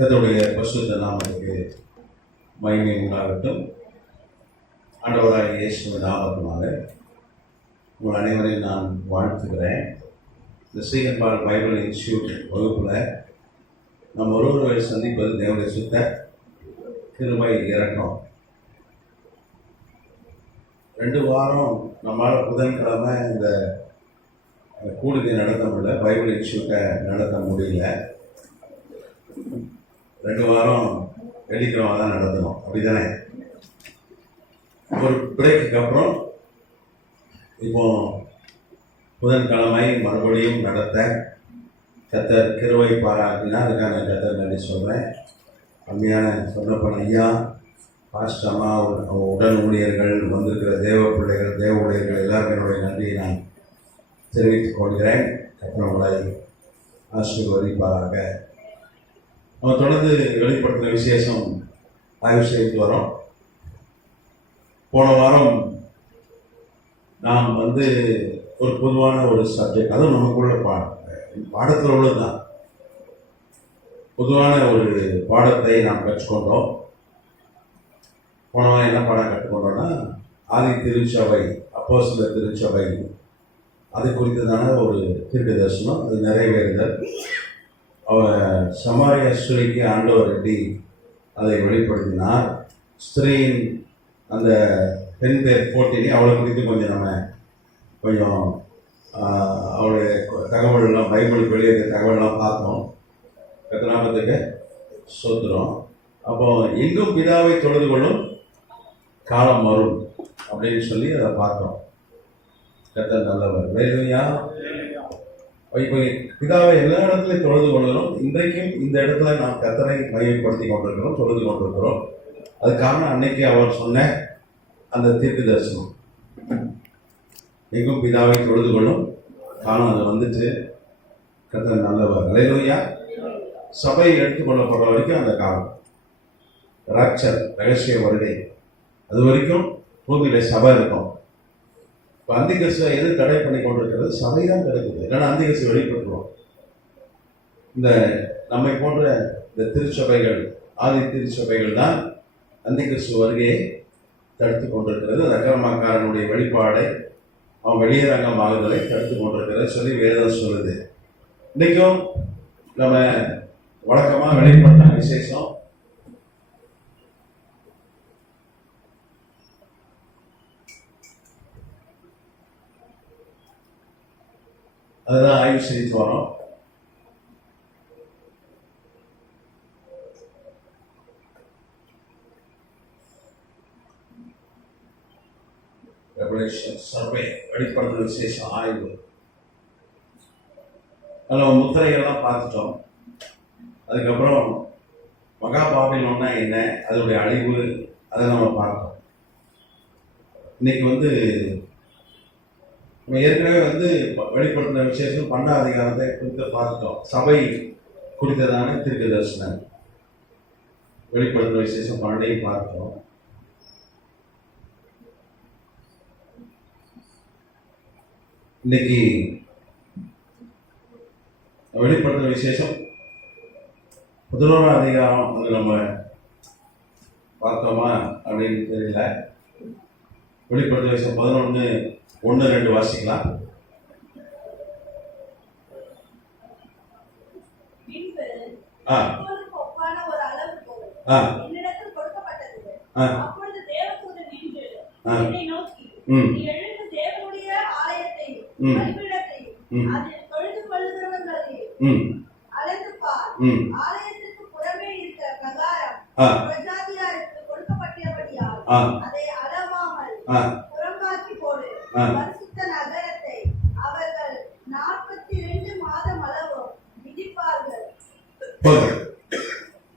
கர்த்தருடைய பரிசுத்த நாமத்துக்கு மகிமை உண்டாகட்டும். ஆண்டவராகிய இயேசுவின் நாமத்தினால உங்கள் அனைவரையும் நான் வாழ்த்துகிறேன். இந்த சீகன்பால் பைபிள் இன்ஸ்டியூட் வகுப்பில் நம்ம ஒருவரை சந்திப்பது தேவனுடைய சுத்த கிருபை இறக்கம். 2 வாரம் நம்மளால் புதன்கிழமை இந்த கூடுகை நடத்த முடியல, பைபிள் இன்ஸ்டியூட்டை நடத்த முடியல. 2 வாரம் வெள்ளிக்கிழமை தான் நடத்தணும், அப்படி தானே? ஒரு பிரேக்கு அப்புறம் இப்போ புதன்கிழமை மறுபடியும் நடத்த கர்த்தர் கிருபை பாராட்டினா அதுக்கான கர்த்தர் நன்றி சொல்கிறேன். அருமையான சொன்னப்பன் ஐயா, பாஸ்டர் அம்மா, உடன் ஊழியர்கள், வந்திருக்கிற தேவ பிள்ளைகள், தேவ ஊழியர்கள் எல்லாருமே என்னுடைய நன்றியை நான் தெரிவித்துக் கொள்கிறேன். கர்த்தர் உங்களை ஆசீர்வதிப்பாராக. நம்ம தொடர்ந்து வெளிப்படுத்தின விசேஷம் ஆய்வு செய்து வரோம். போன வாரம் நாம் ஒரு பொதுவான ஒரு சப்ஜெக்ட், அதுவும் நமக்குள்ள பாடத்தில் உள்ளதுதான், பொதுவான ஒரு பாடத்தை நாம் கற்றுக்கொண்டோம். போன வாரம் என்ன பாடம் கற்றுக்கொண்டோம்னா, ஆதி திருச்சபை, அப்போஸ்தலர் திருச்சபை, அது குறித்ததான ஒரு தீர்க்க தரிசனம், அது நிறைவேறுதல். சமாரிய ஸ்திரீக்கு ஆண்டவர் எப்படி அதை வெளிப்படுத்தினார், ஸ்திரீயின் அந்த பெண் பேர் போட்டினி, அவளை குறித்து கொஞ்சம் அவளுடைய தகவல்லாம், பைபிளுக்கு வெளியே தகவல்லாம் பார்த்தோம். கர்த்தநாமத்துக்கு ஸ்தோத்திரம். அப்போ எங்கும் பிதாவை தொழுது கொள்ளும் காலம் வரும் அப்படின்னு சொல்லி அதை பார்த்தோம். கர்த்தர் நல்லவர். வேலையா இப்போ பிதாவை எல்லா இடத்துலையும் தொழுது கொள்கிறோம். இன்றைக்கும் இந்த இடத்துல நாம் கர்த்தரை மையப்படுத்தி கொண்டிருக்கிறோம், தொழுது கொண்டிருக்கிறோம். அது காரணம் அன்னைக்கு அவர் சொன்ன அந்த தீர்க்க தரிசனம், எங்கும் பிதாவை தொழுது கொள்ளும் காலம் அது வந்துட்டு. கர்த்தர் நல்லவர். வேலையா சபை எடுத்துக்கொள்ளப்படுற வரைக்கும் அந்த காலம், ராப்சர், ரகசிய வருகை, அது வரைக்கும் பூமியில சபை இருக்கும். இப்போ அந்திகிறிஸ்துவை எது தடை பண்ணி கொண்டிருக்கிறது? சபை தான் கிடைக்குது. இல்லைன்னா அந்திகிறிஸ்து வெளிப்பட்டுருவோம். இந்த நம்மை போன்ற இந்த திருச்சபைகள், ஆதி திருச்சபைகள் தான் அந்திகிறிஸ்து வருகையை தடுத்து கொண்டிருக்கிறது. அக்கிரமக்காரனுடைய வெளிப்பாடை, அவன் வெளியரங்கமாகுதலை தடுத்து கொண்டிருக்கிறது சொல்லி வேதம் சொல்லுது. இன்றைக்கும் நம்ம வழக்கமாக வெளிப்படுத்தின விசேஷம் அதுதான் ஆய்வு செய்து வரோம். சர்வே, வெளிப்படுத்தின விசேஷம் ஆய்வு. அதில் முத்திரைகள்லாம் பார்த்துட்டோம். அதுக்கப்புறம் மகாபாபிலோன்னா என்ன, அதனுடைய அழிவு, அதை நம்ம பார்த்தோம். இன்னைக்கு நம்ம ஏற்கனவே வெளிப்படுத்தின விசேஷம் 12ஆம் அதிகாரத்தை குறித்து பார்த்துட்டோம். சபை குறித்ததான தீர்க்க தரிசனம், வெளிப்படுத்தின விசேஷம் 12ஐயும் பார்த்தோம். இன்னைக்கு வெளிப்படுத்தின விசேஷம் 11ஆம் அதிகாரம், அது நம்ம பார்த்தோமா அப்படின்னு தெரியல. வெளிப்படுத்தின விசேஷம் 11:1-2 வாசிக்கலாம்.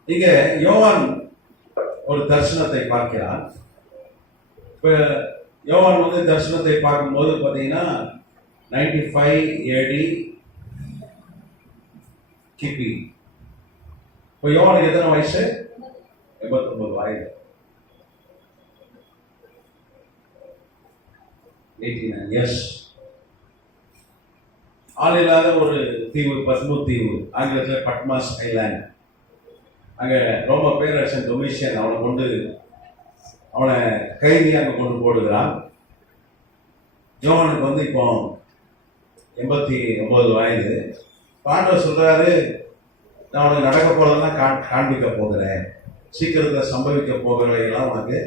இங்க யோவான் ஒரு தரிசனத்தை பார்க்கிறான். இப்ப யோவான் தரிசனத்தை பார்க்கும்போது பார்த்தீங்கன்னா 95 AD கிபி. இப்போ யோவானுக்கு எத்தனை வயசு? 89 வயது. 89 years. ஆள் இல்லாத ஒரு தீவு, பசுமு தீவு, ஆங்கிலத்தில் பட்மாஸ் ஐலாண்ட். அங்கே ரோம பேரரசன் டொமிஷியன் அவனை கைதியாக கொண்டு போடுகிறான். யோவானுக்கு வந்து இப்போ 89 வயது. ஆண்டவர் சொல்றாரு, நான் உனக்கு நடக்க போறதெல்லாம் காண்பிக்க போகிறேன், சீக்கிரத்தில் சம்பவிக்க போகிறவையெல்லாம் உனக்கு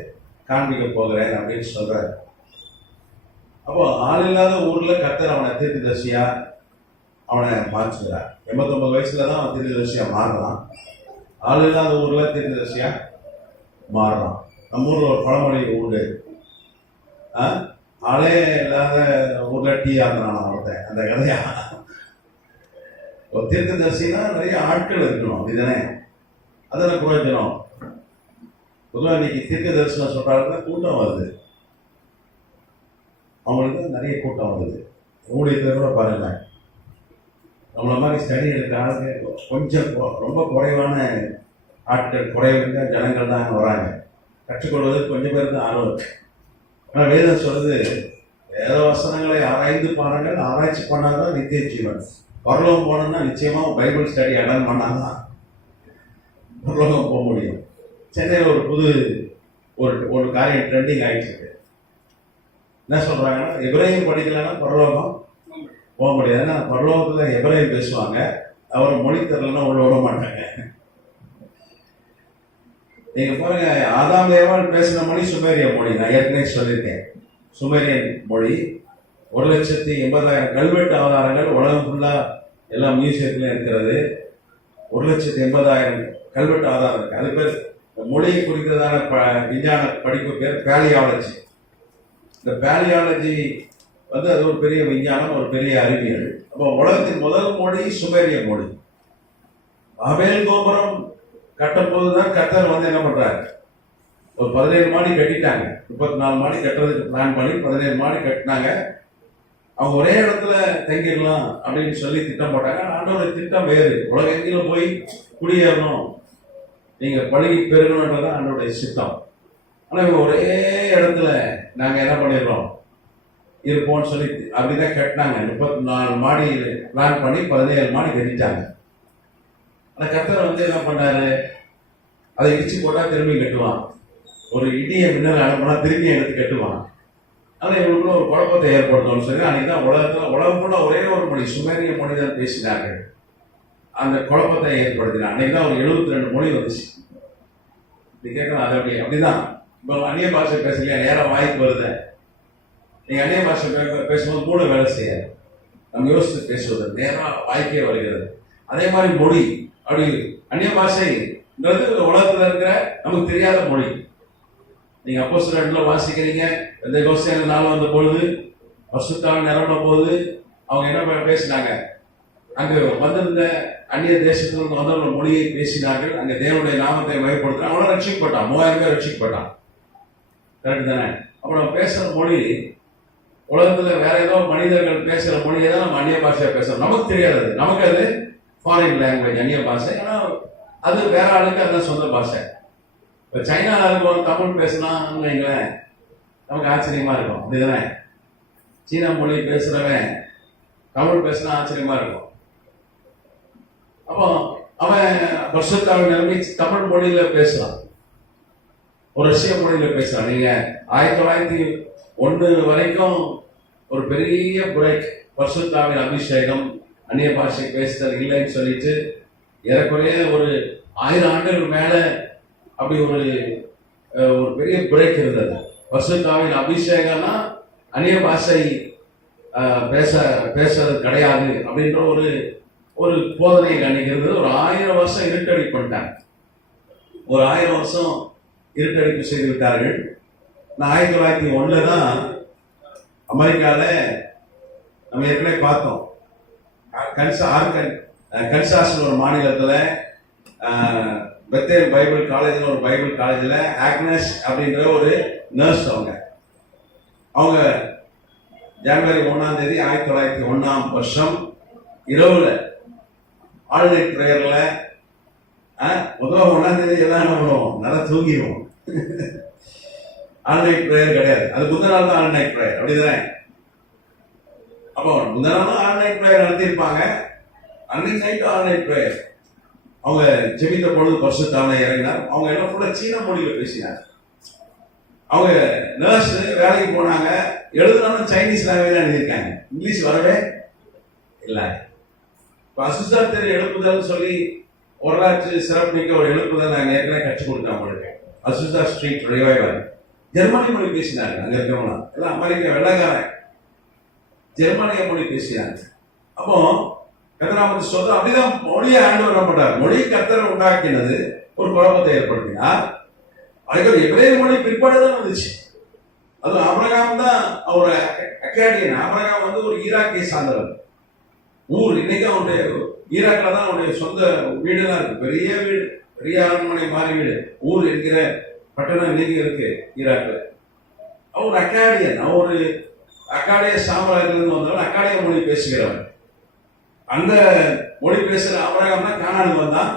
காண்பிக்க போகிறேன் அப்படின்னு சொல்றாரு. அப்போ ஆள் இல்லாத ஊர்ல கர்த்தர் அவனை தீர்க்கதரிசியா அவனை மாற்றுகிறார். 89 வயசுல தான் அவன் தீர்க்கதரிசியா மாறுறான். ஆள் இல்லாத ஊர்ல தீர்க்கதரிசியா மாறுறான். நம்ம ஊர்ல ஒரு பழமொழி உண்டு, ஆளே இல்லாத ஊர்ல டீ ஆகிறான் ஒருத்தன். அந்த கதையா ஒரு தீர்க்கதரிசினா நிறைய ஆட்கள் இருக்கணும், அப்படிதானே? அதெல்லாம் பிரயோஜனம். பொதுவாக இன்னைக்கு தீர்க்க தரிசனம் சொல்றாருன்னா கூட்டம் வருது, அவங்களுக்கு நிறைய கூட்டம் வருது. ஊழியத்தில் கூட பாருங்க, நம்மள மாதிரி ஸ்டடி எடுக்க ஆளுங்க கொஞ்சம் ரொம்ப குறைவான ஆட்கள், குறைவான ஜனங்கள் தான் வராங்க. கற்றுக்கொள்வதற்கு கொஞ்சம் பேர் தான் ஆர்வம். ஆனால் வேதம் சொல்றது, வேத வசனங்களை ஆராய்ந்து பாருங்கள், ஆராய்ச்சி பண்ணாதான் நித்திய ஜீவன். பரலோகம் போனோம்னா நிச்சயமா பைபிள் ஸ்டடி அட்டன் பண்ணாதான் பரலோகம் போக முடியும். சென்னையில் ஒரு புது ஒரு காரியம் ட்ரெண்டிங் ஆயிடுச்சு. என்ன சொல்றாங்கன்னா, எபிரேயம் படிக்கலன்னா பரலோகம் போக முடியாது. ஏன்னா பரலோகத்துல எபிரேயம் பேசுவாங்க, அவர் மொழி தெரியலன்னா உள்ள விட மாட்டாங்க. நீங்க பாருங்க, ஆதாம் ஏவாள் பேசின மொழி சுமேரிய மொழி. நான் ஏற்கனவே சொல்லியிருக்கேன், சுமேரியன் மொழி. 1,80,000 கல்வெட்டு ஆதாரங்கள் உலகம் ஃபுல்லா எல்லா மியூசியத்திலும் இருக்கிறது. 1,80,000 கல்வெட்டு ஆதாரம் இருக்கு. அது பேர் மொழியை குறிக்கிறதான விஞ்ஞான படிப்பு பேர் பேலியாலஜி. இந்த பேலியாலஜி வந்து அது ஒரு பெரிய விஞ்ஞானம், ஒரு பெரிய அறிவியல். அப்போ உலகத்தின் முதல் மொழி சுமேரிய மொழி. பாபேல் கோபுரம் கட்டும் போதுதான் கர்த்தர் வந்து என்ன பண்றாரு, ஒரு 17 மாடி கட்டிட்டாங்க. 34 மாடி கட்டுறதுக்கு பிளான் பண்ணி 17 மாடி கட்டினாங்க. அவங்க ஒரே இடத்துல தங்கிடலாம் அப்படின்னு சொல்லி திட்டம் போட்டாங்க. ஆண்டோட திட்டம் வேறு, உலகெங்கிலும் போய் குடியேறணும், நீங்க பழகி பெருகணுன்றது ஆண்டோடைய சித்தம். ஆனா இவங்க ஒரே இடத்துல நாங்க என்ன பண்ணிடுறோம் இருப்போம்னு சொல்லி அப்படிதான் கட்டினாங்க. 34 மாடி பிளான் பண்ணி 17 மாடி கட்டிட்டாங்க. ஆனா கர்த்தர் வந்து என்ன பண்ணாரு, அதை இடிச்சு போட்டா திரும்பி கட்டுவான், ஒரு இடியை மின்னல் அனுப்பினா திரும்பி எடுத்து கட்டுவான். ஆனால் இவங்களுக்குள்ள ஒரு குழப்பத்தை ஏற்படுத்தணும்னு சொல்லி அன்னைக்கு தான் உலகம் ஃபுல்லா ஒரே ஒரு மொழி, சுமேரிய மொழி தான் பேசினார்கள். அந்த குழப்பத்தை ஏற்படுத்தினார். அன்னைக்கு தான் ஒரு 72 மொழி வந்துச்சு. நீ கேட்கலாம், அது அப்படிதான். இப்போ அந்நிய பாஷை பேசலையா, நேரம் வாய்ப்பு வருது. நீங்க அந்நிய பாஷை பேசும்போது மூணு வேலை செய்யாது, நம்ம யோசித்து பேசுவது நேரம் வாய்க்கே வருகிறது. அதே மாதிரி மொழி, அப்படி அந்நிய பாஷைன்றது உலகத்துல இருக்கிற நமக்கு தெரியாத மொழி. நீங்க அப்போஸ்தலர்ல வாசிக்கிறீங்க, இந்த கோஸ்தியான நாள் வந்த பொழுது பரிசுத்தாவின் நிரம்பின போது அவங்க என்ன பேசினாங்க, அங்கு வந்திருந்த அந்நிய தேசத்திலிருந்து வந்தவங்க மொழியை பேசினார்கள். அங்க தேவனுடைய நாமத்தை மயப்படுத்தினாங்க. அவனை ரட்சிக்கப்பட்டான், 3000 பேர் ரட்சிக்கப்பட்டான். கரெக்ட் தானே? அப்ப நம்ம பேசுற மொழி உலகத்துல வேற ஏதோ மனிதர்கள் பேசுற மொழியை தான் நம்ம அந்நிய பாஷையா பேசுறோம். நமக்கு தெரியாது, நமக்கு அது ஃபாரின் லாங்குவேஜ், அந்நிய பாஷை. ஆனா அது வேற ஆளுக்கு அதுதான் சொந்த பாஷை. இப்போ சைனால இருக்கவங்க தமிழ் பேசினான்னு வைங்களேன், நமக்கு ஆச்சரியமா இருக்கும், அப்படிதானே? சீனா மொழி பேசுறவன் தமிழ் பேசினா ஆச்சரியமா இருக்கும். அப்போ அவன் பரிசுத்தாவின் நிரம்பி தமிழ் மொழியில பேசலாம், ஒரு ரஷ்ய மொழியில பேசலாம். நீங்க 1901 வரைக்கும் ஒரு பெரிய பிரேக், பரிசுத்தாவின் அபிஷேகம், அந்நிய பாஷை பேசுதல் இல்லைன்னு சொல்லிட்டு ஏறக்குறைய ஒரு 1000 ஆண்டுகள் மேல அப்படி ஒரு பெரிய பிரேக் இருந்தது. பரிசுத்தாவின் அபிஷேகம்னா அந்நிய பாஷை பேசுறது கிடையாது அப்படின்ற ஒரு போதனை அன்னைக்கு இருந்தது. ஒரு 1000 வருஷம் இருட்டடி பண்ணிட்டாங்க, ஒரு 1000 வருஷம் இருட்டடிப்பு செய்து விட்டார்கள். நான் 1901 தான் அமெரிக்கால நம்ம ஏற்கனவே பார்த்தோம், கன்சாஸ் ஒரு மாநிலத்துல பெத்தேல் பைபிள் காலேஜ்ல ஒரு பைபிள் காலேஜ்ல ஆக்னஸ் அப்படின்ற ஒரு நர்ஸ், அவங்க ஜனவரி 1ஆம் தேதி 1901ஆம் வருஷம் இரவுல ஆல்நைட் பிரேயர்ல, முதல்ல 1ஆம் தேதி எல்லாம் என்ன பண்ணுவோம், நல்லா தூங்கிடுவோம். ஆல்நைட் பிரேயர் கிடையாது, அது முதல் நாள் தான் ஆல்நைட் பிரேயர், அப்படிதானே? அப்போ முதல் நாள் ஆல்நைட் பிரேயர் நடத்தியிருப்பாங்க, அன்னைக்கு நைட் ஆல்நைட் பிரேயர். அவங்க ஜெபித்த பொழுது பரிசுத்தாவிலே இறங்கினார். அவங்க எல்லாம் ஃபுல்லா சீன மொழியில பேசினார். அவங்க நர்ஸ் வேலைக்கு போனாங்க, எழுதுனாலும் சைனீஸ் லாங்குவேஜ் எழுதியிருக்காங்க, இங்கிலீஷ் வரவே இல்லை. இப்போ அசுசாத்திரி எழுப்புதல் சொல்லி வரலாற்று சிறப்புமிக்க ஒரு எழுப்புதல் நாங்கள் ஏற்கனவே கற்றுக் கொடுத்தோம் அவங்களுக்கு. அசுசா ஸ்ட்ரீட் ரிவைவல் ஜெர்மனி மொழி பேசினாங்க. அங்க இருக்கவங்க எல்லாம் அமெரிக்க வெள்ளக்காரன் ஜெர்மனிய மொழி பேசினாங்க. அப்போ கத்தராமத்து சொல்ற அப்படிதான் மொழியை ஆண்டவர் பண்ணார். மொழி கத்தரை உண்டாக்கினது ஒரு குழப்பத்தை ஏற்படுத்தினார். அதுக்கு எபிரேய மொழி பிற்பாடுதான் வந்துச்சு. அது ஆபிரகாம் தான் அவர் அக்காடியன். ஆபிரகாம் வந்து ஒரு ஈராக்கியை சார்ந்தவர். ஊர் இன்னைக்கு அவனுடைய ஈராக்ல தான் அவனுடைய சொந்த வீடுலாம் இருக்கு. பெரிய வீடு, பெரிய அரண்மனை மாதிரி வீடு. ஊர் என்கிற பட்டணம் இன்னைக்கு இருக்கு ஈராக்ல. அவர் அக்காடியன். அவர் அக்காடிய சாம்ராஜ்யத்திலிருந்து வந்தவன், அக்காடிய மொழி பேசுகிறவன். அந்த மொழி பேசுற ஆபிரகாம் தான் கானானுக்கு வந்தான்.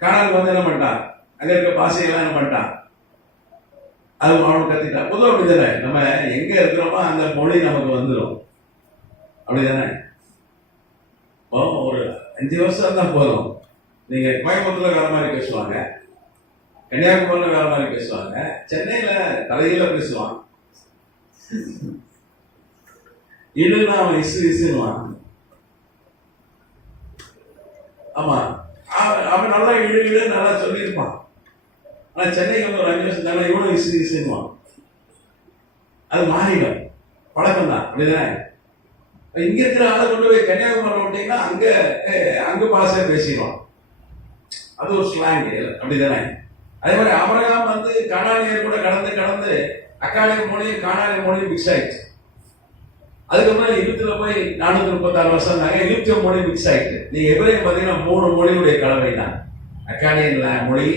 கானானுக்கு வந்து என்ன பண்ணிட்டான், அங்க இருக்க பாஷைகள்லாம் என்ன பண்ணிட்டான், அது அவனுக்கு கத்திட்டான். பொதுவாக அப்படிதானே, நம்ம எங்க இருக்கிறோமோ அந்த மொழி நமக்கு வந்துடும். அப்படிதானே? ஒரு 5 வருஷம் தான் போதும். நீங்க கோயம்புத்தூர்ல வேற மாதிரி பேசுவாங்க, கன்னியாகுமரியில வேற மாதிரி பேசுவாங்க, சென்னையில தலையில பேசுவான். இழுன்னா அவன் இசுவான். ஆமா, அவன் நல்லா இழு நல்லா சொல்லியிருப்பான். ஆனா சென்னைக்கு வந்து ஒரு 5 வருஷம் தானே இவனும் இசுவான். அது மாறிடும், பழக்கம் தான். அப்படிதானே? இங்க இருக்கிற ஆளை கொண்டு போய் கன்னியாகுமரி விட்டீங்கன்னா அங்க பாஷை பேசிடுவான். அது ஒரு ஸ்லாங். அப்படிதானே? அதே மாதிரி ஆபிரகாம் வந்து கானானியர் கூட கடந்து அக்காடிய மொழியும் கானானிய மொழியும் மிக்ஸ் ஆயிடுச்சு. அதுக்கப்புறம் எகிப்துல போய் 436 வருஷம் இருந்தாங்க, எகிப்திய மொழி மிக்ஸ் ஆயிட்டு. நீங்க எபிரேயம் பார்த்தீங்கன்னா 3 மொழியுடைய கலவை தான். அக்காடியன் மொழி,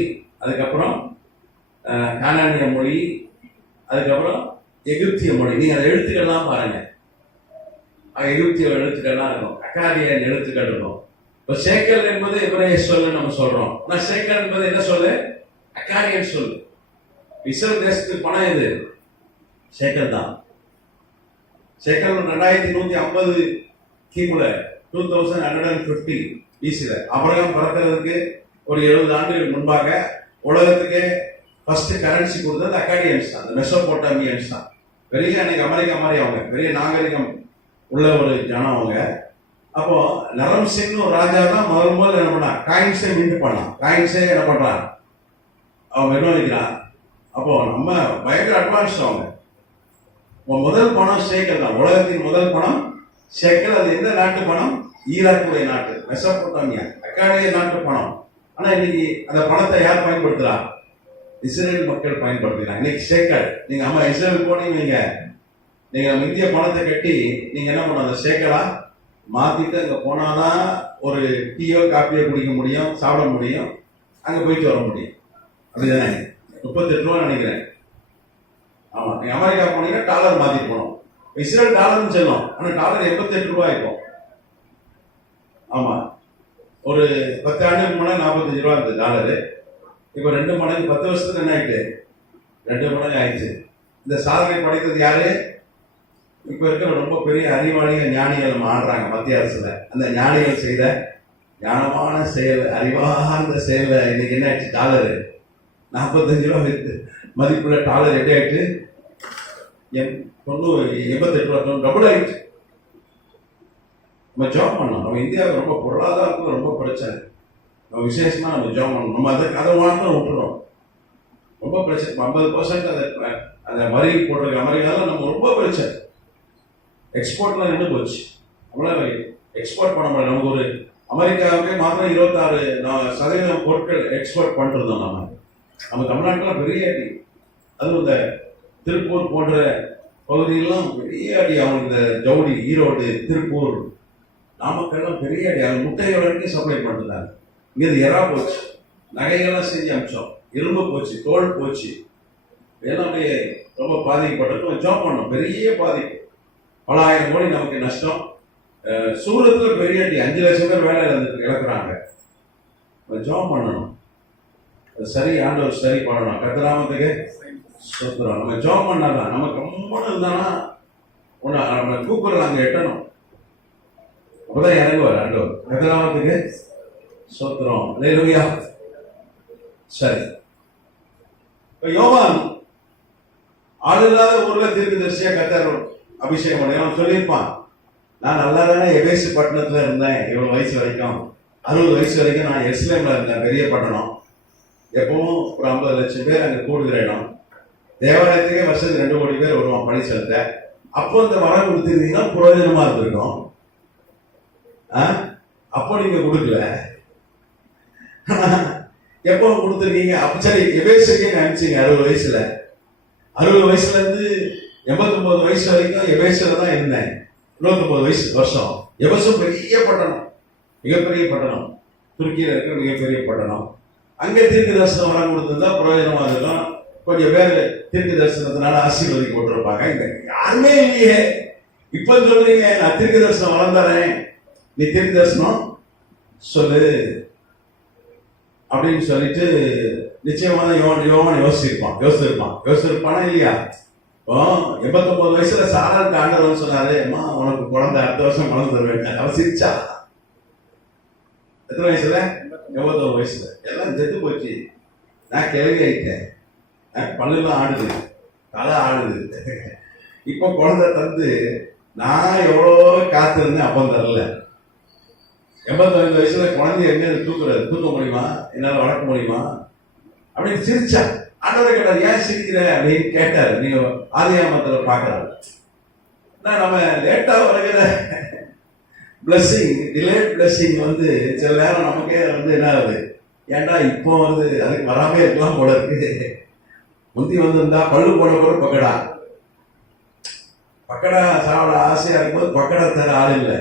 அதுக்கப்புறம் கானானிய மொழி, அதுக்கப்புறம் எகிப்திய மொழி. நீங்க அந்த எழுத்துக்கள்லாம் பாருங்க, எகிப்திய எழுத்துக்கள்லாம் இருக்கும், அக்காடியன் எழுத்துக்கள் இருக்கும். இப்போ சேக்கல் என்பது எபிரேய சொல்லு நம்ம சொல்றோம். ஆனா சேக்கல் என்பது என்ன சொல்லு? அக்காடியன் சொல்லு. இஸ்ரேல் தேசத்துக்கு பணம் எது? சேக்கல் தான். சேக்கல் 2150 கிமுல 2150 பிசில ஆபிரகாம் பிறக்கிறதுக்கு ஒரு 70 ஆண்டுகள் முன்பாக உலகத்துக்கு ஃபர்ஸ்ட் கரன்சி கொடுத்தது அக்காடியன்ஸ் தான், மெசோபோட்டாமியன்ஸ் தான். பெரிய அன்னைக்கு அமெரிக்கா மாதிரி அவங்க பெரிய நாகரிகம் உள்ள ஒரு ஜனம் அவங்க. அப்போ நரம் சிங் ஒரு ராஜா தான் முதல் என்ன பண்ணா, காயின்ஸை மின்ட் பண்ணான். காயின்ஸே என்ன பண்றான், அவன் விநியோகிக்கிறான். அப்போ நம்ம பயங்கர அட்வான்ஸ். அவங்க முதல் பணம் சேக்கல் தான். உலகத்தின் முதல் பணம் சேக்கல். அது எந்த நாட்டு பணம்? ஈராக்குடைய நாட்டு, மெசோபொட்டாமியா, அக்காடிய நாட்டு பணம். ஆனா இன்னைக்கு அந்த பணத்தை யார் பயன்படுத்துறா? இஸ்ரேல் மக்கள் பயன்படுத்தினாங்க. இன்னைக்கு சேக்கல். நீங்க அம்மா இஸ்ரேல் போனீங்க, நீங்க நம்ம இந்திய பணத்தை கட்டி நீங்க என்ன பண்ண, அந்த சேக்கலா மாத்திட்டு அங்க போனாதான் ஒரு டீயோ காப்பியோ குடிக்க முடியும், சாப்பிட முடியும், அங்க போயிட்டு வர முடியும். அப்படிதானே? 38 ரூபா நினைக்கிறேன். ஆமா, நீங்க அமெரிக்கா போனீங்கன்னா டாலர் மாத்திட்டு போனோம். இஸ்ரேல் டாலர்னு சொல்லும், ஆனா டாலர் 88 ரூபாய் இருக்கும். ஆமா, ஒரு 10 ஆண்டுக்கு முன்னாடி 45 ரூபா இருந்தது டாலரு. இப்ப 2 மடங்கு, 10 வருஷத்துக்கு என்ன ஆயிட்டு 2 மடங்கு ஆயிடுச்சு. இந்த சாதனை படைத்தது யாரு? இப்ப இருக்கிற ரொம்ப பெரிய அறிவாளிகள், ஞானிகள் நம்ம ஆடுறாங்க மத்திய அரசுல. அந்த ஞானிகள் செய்த ஞானமான செயல், அறிவார்ந்த செயல். இன்னைக்கு என்ன ஆயிடுச்சு, டாலரு 45 ரூபா இருக்கு மதிப்புள்ள டாலர் எப்படி ஆயிட்டு 88 ரூபா, டபுள் ஆயிடுச்சு. நம்ம ஜாப் பண்ணோம். நம்ம இந்தியாவுக்கு ரொம்ப பொருளாதாரத்துல ரொம்ப பிரச்சனை. நம்ம விசேஷமா நம்ம ஜாப் பண்ணணும். நம்ம அதை மாத்திரம் விட்டுறோம். ரொம்ப பிரச்சனை. 50% அந்த வரி போட்டிருக்க அமெரிக்காவில் நம்ம ரொம்ப பிரச்சனை. எக்ஸ்போர்ட்லாம் நின்று போச்சு. நம்மளால எக்ஸ்போர்ட் பண்ண முடியல. நமக்கு ஒரு அமெரிக்காவுக்கே மாத்திரம் 26% பொருட்கள் எக்ஸ்போர்ட் பண்ணிருந்தோம். நம்ம தமிழ்நாட்டில் பெரிய அடி. அதுவும் இந்த திருப்பூர் போன்ற பகுதியெல்லாம் பெரிய அடி. அவங்க இந்த ஜவுளி, ஈரோடு, திருப்பூர், நாமக்கல்லாம் பெரிய அடி. அவங்க முட்டையோட வரைக்கும் சப்ளை பண்ணிருந்தாங்க. இங்கிருந்து எறா போச்சு, நகைகள்லாம் செஞ்சு அமிச்சோம், இரும்பு போச்சு, தோல் போச்சு. எல்லாமே ரொம்ப பாதிக்கப்பட்டு ஜாப் பண்ணோம். பெரிய பாதிப்பு, பல ஆயிரம் கோடி நமக்கு நஷ்டம். சூரத்தில் பெரிய அடி, 5 லட்சம் பேர் வேலை இழக்கிறாங்க. ஜாப் பண்ணணும். சரி, ஆண்டவர் சரி பண்ணணும். கர்த்தராமத்துக்கு சொத்துறோம். நம்ம ஜாப் பண்ணாதான். நம்ம கம்மனு இருந்தானா நம்ம கூப்பிடுற அங்க எட்டணும். அப்பதான் இறங்குவார் ஆண்டவர். கர்த்தராமத்துக்கு சோத்திரம். அல்லேலூயா. சரி, இப்ப யோவான் ஆள் இல்லாத ஊர்ல தீர்க்கதரிசியா கர்த்தர் அபிஷேகம் பண்ணி அவன் சொல்லியிருப்பான், நான் நல்லா தானே எபேசு பட்டணத்துல இருந்தேன், இவ்வளவு வயசு வரைக்கும் 60 வயசு வரைக்கும் நான் எருசலேம்ல இருந்தேன், பெரிய பட்டணம், எப்பவும் ஒரு 50 லட்சம் பேர் அங்க கூடுகிற இடம், தேவாலயத்துக்கே வருஷத்துக்கு 2 கோடி பேர் வருவான் பணி செலுத்த. அப்போ இந்த வரம் கொடுத்திருந்தீங்கன்னா பிரயோஜனமா இருந்திருக்கும். அப்போ நீங்க கொடுக்கல, எப்போ கொடுத்துருக்கீங்க? அப்ப சரி, எபேசுக்கே நினைச்சீங்க 60 வயசுல. 60 வயசுல இருந்து 89 வயசு வரைக்கும் எபேசுல தான் இருந்தேன். 29 வருஷம். எபேசு பெரிய பட்டணம், மிகப்பெரிய பட்டணம், துருக்கியில இருக்கிற மிகப்பெரிய பட்டணம். அங்கே தீர்க்க தரிசனம் வரம் கொடுத்திருந்தா பிரயோஜனமா இருக்கும். கொஞ்சம் பேர் தீர்க்க தரிசனத்தினால ஆசீர்வதிக்கப்பட்டிருப்பாங்க. இந்த யாருமே இல்லையே. இப்ப சொல்றீங்க நான் தீர்க்க தரிசனம் வளர்ந்தாரேன், நீ தீர்க்க தரிசனம் சொல்லு அப்படின்னு சொல்லிட்டு நிச்சயமா தான் யோவான் யோசிச்சிருப்பானா இல்லையா? 89 வயசுல சாராருக்கு ஆண்டவர் சொன்னாரு, அம்மா உனக்கு குழந்தை அடுத்த வருஷம் குழந்தை தருவேன். அவ சிரிச்சா. எத்தனை வயசுல? 89 வயசுல. எல்லாம் செத்து போச்சு. நான் கேள்வி ஆயிட்டேன், பல்லுலாம் ஆடுது, தலை ஆடுது. இப்போ குழந்தை தந்து நான் எவ்வளோ காத்திருந்தேன், அப்போ தரல. 85 வயசுல குழந்தை எங்க தூக்க முடியுமா, என்னால வளர்க்க முடியுமா அப்படின்னு சிரிச்சா. ஆண்டவரை கேட்டார், ஏன் சிரிக்கிற அப்படின்னு கேட்டாரு. நீங்க ஆதியாமத்துல பாக்குறாரு, நம்ம லேட்டா வருகிற பிளஸ்ஸிங், டிலேட் பிளஸ்ஸிங் வந்து சில நேரம் நமக்கே என்ன ஆகுது, ஏன்டா இப்போ வந்து அதுக்கு வராமே இருக்கலாம் போல இருக்கு. முந்தி வந்திருந்தா பல்லு போட கூட பக்கடா சாப்பிட ஆசையா இருக்கும்போது பக்கடா தர ஆள் இல்லை,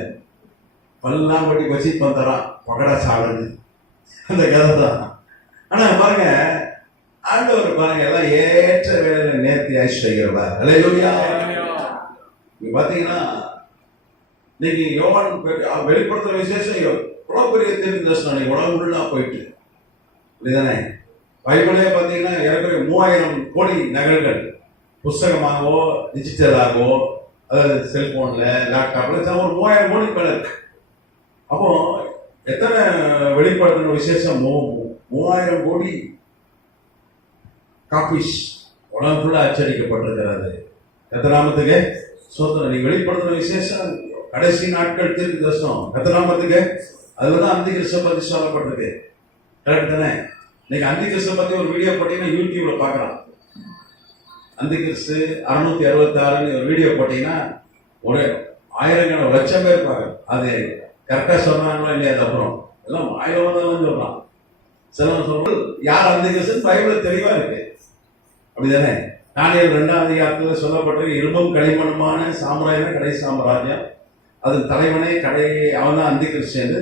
பல்லாம் பட்டி வச்சு இப்போ தரான் பக்கடா சாப்பிடுது. அந்த கதை தான். ஆனா பாருங்க, ஆண்டவர் பாருங்க எல்லாம் ஏற்ற வேலையில நேர்த்தியாய் செய்கிறவா. அல்லேலூயா. நீங்க பாத்தீங்கன்னா இன்னைக்கு யோவான் வெளிப்படுத்துற விசேஷம் இவ்வளவு பெரிய தீர்க்க தரிசனம் நீங்க உடம்புள்ளா போயிட்டு அப்படிதானே. பைபிளே பாத்தீங்கன்னா ஏற்கனவே 3000 கோடி நகல்கள் புஸ்தகமாகவோ டிஜிட்டலாகவோ, அதாவது செல்போன்ல லேப்டாப்ல ஒரு 3000 கோடி மேல இருக்கு. அப்போ எத்தனை வெளிப்படுத்தின விசேஷம்? 3000 கோடி காப்பீஸ் உலகம் ஃபுல்லா அச்சடிக்கப்பட்டிருக்கிறது. கர்த்தநாமத்துக்கு சோத்திரம். நீங்க வெளிப்படுத்தின விசேஷம் கடைசி நாட்கள் தீர்க்க தரிசனம் கர்த்தநாமத்துக்கு. அதுலதான் அந்தி கிறிஸ்துவ பத்தி சொல்லப்பட்டிருக்கு. கரெக்ட் தானே? நீங்க அந்தி கிறிஸ்துவ பத்தி ஒரு வீடியோ போட்டீங்கன்னா யூடியூப்ல பாக்கலாம். அந்தி கிறிஸ்து 666 ஒரு வீடியோ போட்டீங்கன்னா ஒரு 1000 லட்சம் பேர் பாக்குறோம். அது கரெக்டா சொன்னாங்களா இல்லையா? அது அப்புறம் எல்லாம் ஆயிரம் சொல்றான். சிலவன் சொல்றது யார் அந்த கிறிஸ்து பைபிள்ல தெளிவா இருக்கு. அப்படிதானே? தானியேல் 2ஆம் அதிகாரத்துல சொல்லப்பட்டிருக்கு, இரும்பும் களிமண்ணுமான சாம்ராஜ்யம் கடைசி சாம்ராஜ்யம், அதன் தலைவனே அவன் தான் அந்தி கிறிஸ்து.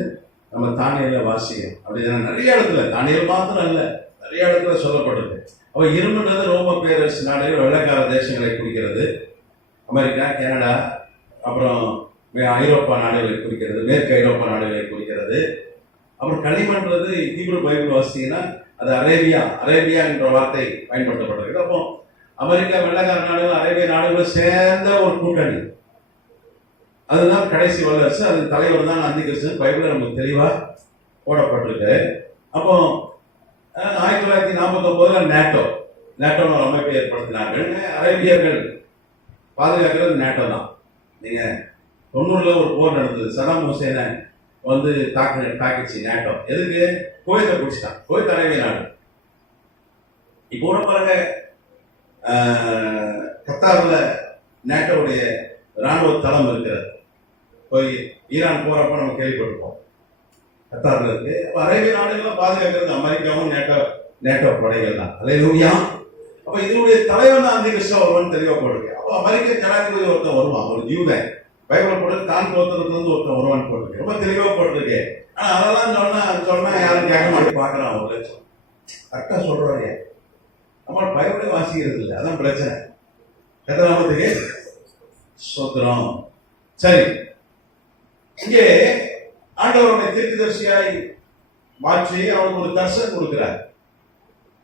நம்ம தானியேல வாசிக்கிறோம். அப்படிதானே? நிறைய இடத்துல, தானியேல் மாத்திரம் இல்ல, நிறைய இடத்துல சொல்லப்பட்டிருக்கு. அப்ப இரும்புன்றது ரோம பேரரசு நாடுகள், வெள்ளைக்கார தேசங்களை குறிக்கிறது. அமெரிக்கா, கனடா, அப்புறம் ஐரோப்பா நாடுகளை குறிக்கிறது, மேற்கு ஐரோப்பா நாடுகளை குறிக்கிறது. அப்புறம் களிமண்றது ஹீப்ரு பைபிள் வாசிங்கன்னா அது அரேபியா என்ற வார்த்தை பயன்படுத்தப்பட்டிருக்கு. அப்போ அமெரிக்கா, வெள்ளைக்கார நாடுகள், அரேபிய நாடுகள் சேர்ந்த ஒரு கூட்டணி. அதுதான் கடைசி வல்லரசு. அது தலைவர் தான் அந்தி கிறிஸ்து. பைபிள் நமக்கு தெளிவா போடப்பட்டிருக்கு. அப்போ 1949 நேட்டோ ஒரு அமைப்பை ஏற்படுத்தினார்கள். அரேபியர்கள் பாதுகாக்கிறது நேட்டோ தான். நீங்க 90ல ஒரு போர் நடந்தது, சதாம் ஹுசேனை வந்து தாக்கிச்சு நேட்டோ. எதுக்கு? குவைத்தை பிடிச்சிட்டான். குவைத் அரேபிய நாடு. இப்போ கூட பாருங்க, கத்தார்ல நேட்டோவுடைய ராணுவ தளம் இருக்கிறது. போய் ஈரான் போறப்ப நம்ம கேள்விப்பட்டிருப்போம், கத்தார்ல இருக்கு. அரேபிய நாடுகள்லாம் பாதுகாக்கிறது அமெரிக்காவும் நேட்டோ படைகள் தான். அல்லேலூயா. அப்ப இதனுடைய தலைவன் தான் அந்தி கிறிஸ்து வருவான்னு தெளிவா போட்டிருக்கு. அப்போ அமெரிக்க ஜனாதிபதி ஒருத்தன் வருவான், ஒரு ஜூதன். பைபிள் போட்டு தான் கோத்திரத்துல ஒருத்தன் வருவான்னு போட்டிருக்கு. ரொம்ப தெளிவா போட்டிருக்கு. ஆனா அதெல்லாம் சொன்னா யாரும் கேட்க மாட்டேன். பாக்குறான் 1 லட்சம். கரெக்டா சொல்றாங்க. நம்ம பைபிளே வாசிக்கிறது இல்லை, அதான் பிரச்சனை. கர்த்தநாமத்துக்கு ஸ்தோத்திரம். சரி, இங்கே ஆண்டவருடைய தீர்க்கதரிசியாய் மாற்றி அவனுக்கு ஒரு தரிசனம் கொடுக்கிறார்.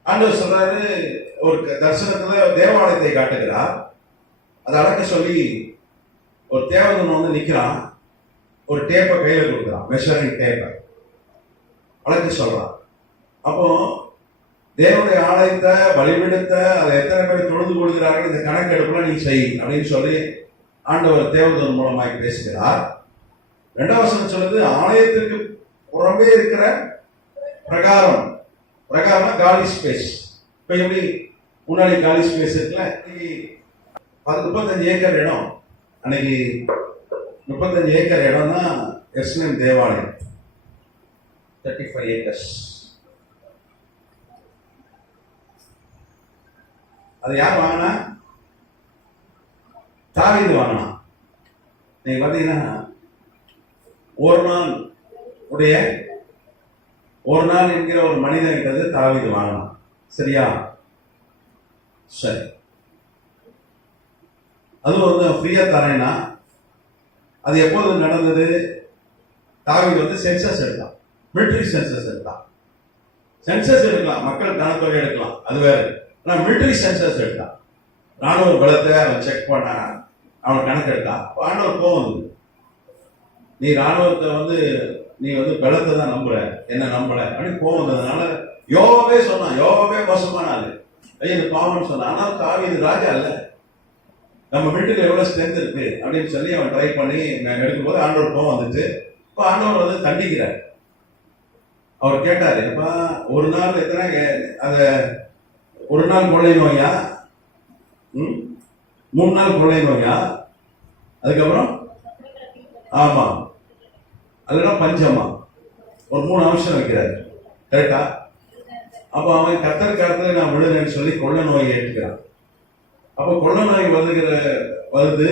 ஆண்டவர் சொல்றாரு, ஒரு தரிசனத்துல தேவாலயத்தை காட்டுகிறார். அதை அடக்க சொல்லி ஒரு தேவதன் வந்து நிக்கிறான். ஒரு டேப்பை கையில கொடுக்குறான், மெஷரிங் டேப்பை. வழக்கு சொல்றான். அப்போ தேவனுடைய ஆலயத்தை பலிபீடத்தை அதை எத்தனை பேர் தொழுது கொள்கிறார்கள் இந்த கணக்கெடுப்புல நீ செய் அப்படின்னு சொல்லி ஆண்டவர் தேவதூதன் மூலமாய் பேசுகிறார். 2ஆம் வசனம் சொல்லுது, ஆலயத்திற்கு புறம்பே இருக்கிற பிரகாரம் காலி ஸ்பேஸ். இப்ப எப்படி முன்னாடி காலி ஸ்பேஸ் இருக்குல்ல, 35 ஏக்கர் இடம், அன்னைக்கு 35 ஏக்கர் இடம் தான் எருசலேம் தேவாலயம். 35 ஏக்கர்ஸ். அது யார் வாங்கினா? தாவீது வாங்கினா. நீங்க பாத்தீங்கன்னா ஒரு நாள் என்கிற ஒரு மனிதன்கிட்டது தாவீது வாங்கினான். சரியா? சரி. அது வந்து ஃப்ரீயா தரேன்னா அது எப்போது நடந்தது? தாவீது வந்து சென்சஸ் எடுத்தான், மிலிட்டரி சென்சஸ் எடுத்தான். சென்சஸ் எடுக்கலாம், மக்கள் கணத்தொகை எடுக்கலாம், அது வேற. ஆனால் மிலிட்டரி சென்சஸ் எடுத்தான், ராணுவ பலத்தை அவன் செக் பண்ண, அவன் கணக்கு எடுத்தான். ஆண்டவர் கோவம் வந்து, நீ ராணுவத்தை வந்து நீ வந்து பலத்தை தான் நம்புற, என்ன நம்பல அப்படின்னு கோவம் வந்ததுனால யோவாவே சொன்னான். யோவாவே மோசமான ஆளு, ஐயா இது பாவம்னு சொன்னான். ஆனால் தாவீது ராஜா இல்ல, நம்ம வீட்டுக்கு எவ்வளவு ஸ்ட்ரென்த் இருக்கு அப்படின்னு சொல்லி அவன் ட்ரை பண்ணி எடுக்கும்போது ஆண்டவர் கோவம் வந்துச்சு. இப்போ ஆண்டவர் வந்து தண்டிக்கிறார். அவர் கேட்டாரு, எப்பா ஒரு நாள் எத்தனை அத ஒரு நாள் கொள்ளை நோயா, 3 நாள் கொள்ளை நோயா, அதுக்கப்புறம் ஆமா அதெல்லாம் பஞ்சமா, ஒரு 3 அம்சம் வைக்கிறாரு. கரெக்டா? அப்ப அவன் கத்தர் நான் விடுறேன்னு சொல்லி கொள்ளை நோயை ஏற்றுக்கிறான். அப்ப கொள்ளை நோய் வருது,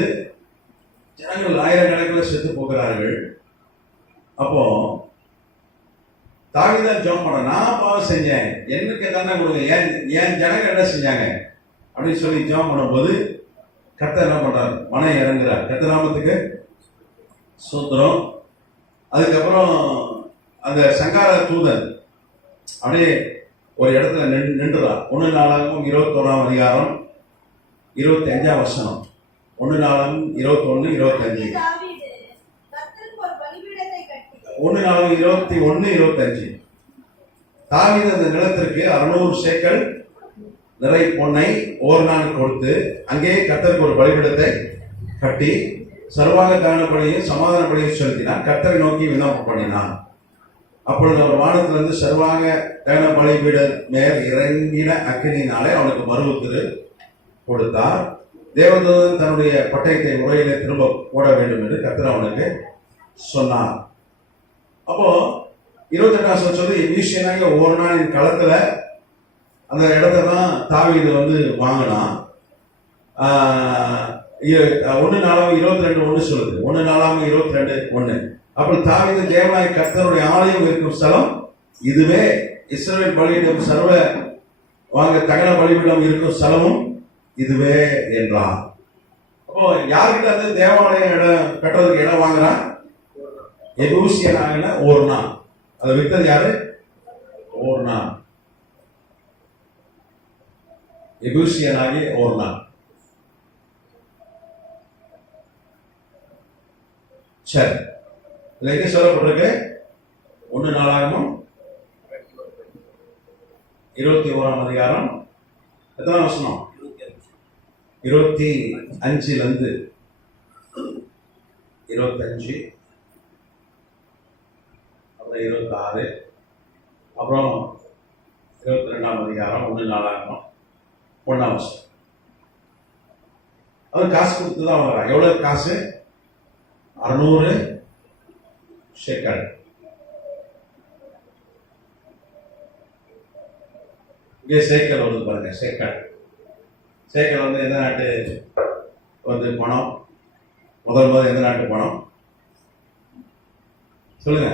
ஜனங்கள் ஆயிரக்கணக்கில் செத்து போகிறார்கள். அப்போ தாவீதான் ஜெபம் பண்ண, நான் பாவம் செஞ்சேன், எனக்கு தானே கொடுங்க, ஏன் ஜனங்கள் என்ன செஞ்சாங்க அப்படின்னு சொல்லி ஜெபம் பண்ணும்போது கர்த்தர் என்ன பண்றாரு? மனம் இறங்குறார். கர்த்தர் நாமத்துக்கு சூத்திரம். அதுக்கப்புறம் அந்த சங்கார தூதன் அப்படியே ஒரு இடத்துல நின்றுறான். 1 நாளாகவும் 21ஆம் அதிகாரம் 25ஆம் வசனம். 1 நாளாகவும் 21, 25. 1 நாளாகவும் 21, 25. தாவீது அந்த நிலத்திற்கு 600 சேக்கல் நிறை பொன்னை ஓர்னான் கொடுத்து அங்கே கர்த்தருக்கு ஒரு பலிபீடத்தை கட்டி சர்வாங்க தகன பலியையும் சமாதான பலியையும் செலுத்தினான். கர்த்தரை நோக்கி விண்ணப்பம் பண்ணினான். அப்பொழுது அவர் வானத்திலிருந்து சர்வாங்க தகன பலிபீட மேல் இறங்கின அக்கினியினாலே அவனுக்கு மறு உத்தரவு கொடுத்தார். தேவதூதன் தன்னுடைய பட்டயத்தை முறையிலே திரும்ப போட வேண்டும் என்று கர்த்தர் அவனுக்கு சொன்னார். அப்போ 28ஆம் வசனம் சொல்லி எபூசியனாகிய ஓர்னானின் களத்துல அந்த இடத்தான் தாவீது வந்து வாங்கினான். 1 நாளாகவும் 22:1 சொல்லுது. 1 நாளாகவும் 22:1. அப்படி தாவீது தேவனாய கர்த்தருடைய ஆலயம் இருக்கும் ஸ்தலம் இதுவே, இஸ்ரவேல் பலியிடும் சர்வ வாங்க தகன பலிபீடம் இருக்கும் ஸ்தலமும் இதுவே என்றார். அப்போ யாருக்கிட்ட அந்த தேவாலயம் இடம் கட்டுறதுக்கு இடம் வாங்குறான்? எபூசியனாகின ஓர்னான். அதை வித்தது யாரு? ஓர்னான். எபூசியனாகி ஓர்னான். சரி, எங்க சொல்லப்பட்டிருக்கு? 1 நாளாகவும் 21ஆம் அதிகாரம் எத்தனாம் வசனம்? 25 25, அப்புறம் 26, அப்புறம் 22ஆம் அதிகாரம் 1 நாளாகவும் 1ஆம் வசனம். அது காசு கொடுத்து தான் வாங்குறான். எவ்வளவு காசு? 600 ஷேக்கல். இங்கே சேக்கல் வருது பாருங்க. சேக்கல் வந்து எந்த நாட்டு வந்து பணம்? முதல் எந்த நாட்டு பணம் சொல்லுங்க?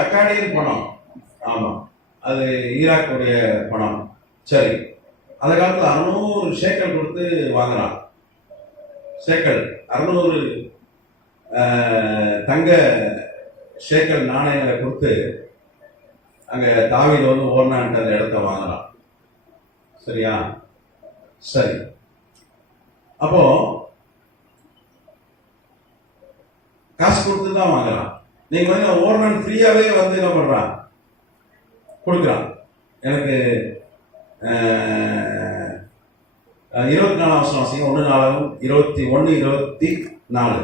அக்காடியன் பணம். ஆமா, அது ஈராக்குடைய பணம். சரி, அந்த காலத்துல 600 ஷேக்கல் கொடுத்து வாங்குறான். ஷேக்கல் 600 தங்க ஷேக்கல் நாணயங்களை கொடுத்து அங்க தாவீது வந்து ஓர்னான்ட்ட அந்த இடத்த வாங்குறான். சரியா? சரி. அப்போ காசு கொடுத்து தான் வாங்குறான். நீங்க வந்து ஒரு நாள் ஃப்ரீயாவே வந்து என்ன பண்றான், கொடுக்குறான். எனக்கு 24 வருஷம் வாசிங்க, 1:21-24.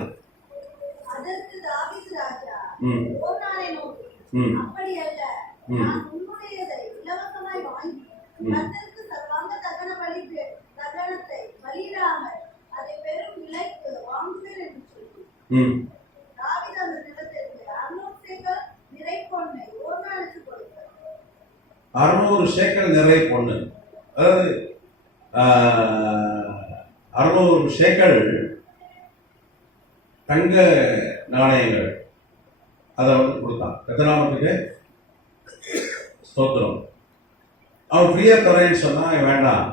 அதற்கு தாவீது ராஜா ம் ஓர்னானை நோக்கி, ம் அப்படி அல்ல, ம் நான் உன்னுடையதை இலவசமாய் வாங்கி ம் கர்த்தருக்கு சர்வாங்க தகனத்தை பலியிடாமல் அதை பெரும் விலைக்கு வாங்குவேன் என்று சொல்லி ம் தாவீது அந்த நிலத்திற்கு 600 சேக்கல் நிறை பொன்னை ஓர்னானுக்கு கொடுத்தார். 600 சேக்கல் நிறை பொண்ணு, அதாவது 600 சேக்கல் தங்க நாணயங்கள் அதை வந்து கொடுத்தான். கத்தநாமத்துக்கு ஸ்தோத்திரம். அவன் ஃப்ரீயா தரேன்னு சொன்னா வேண்டாம்,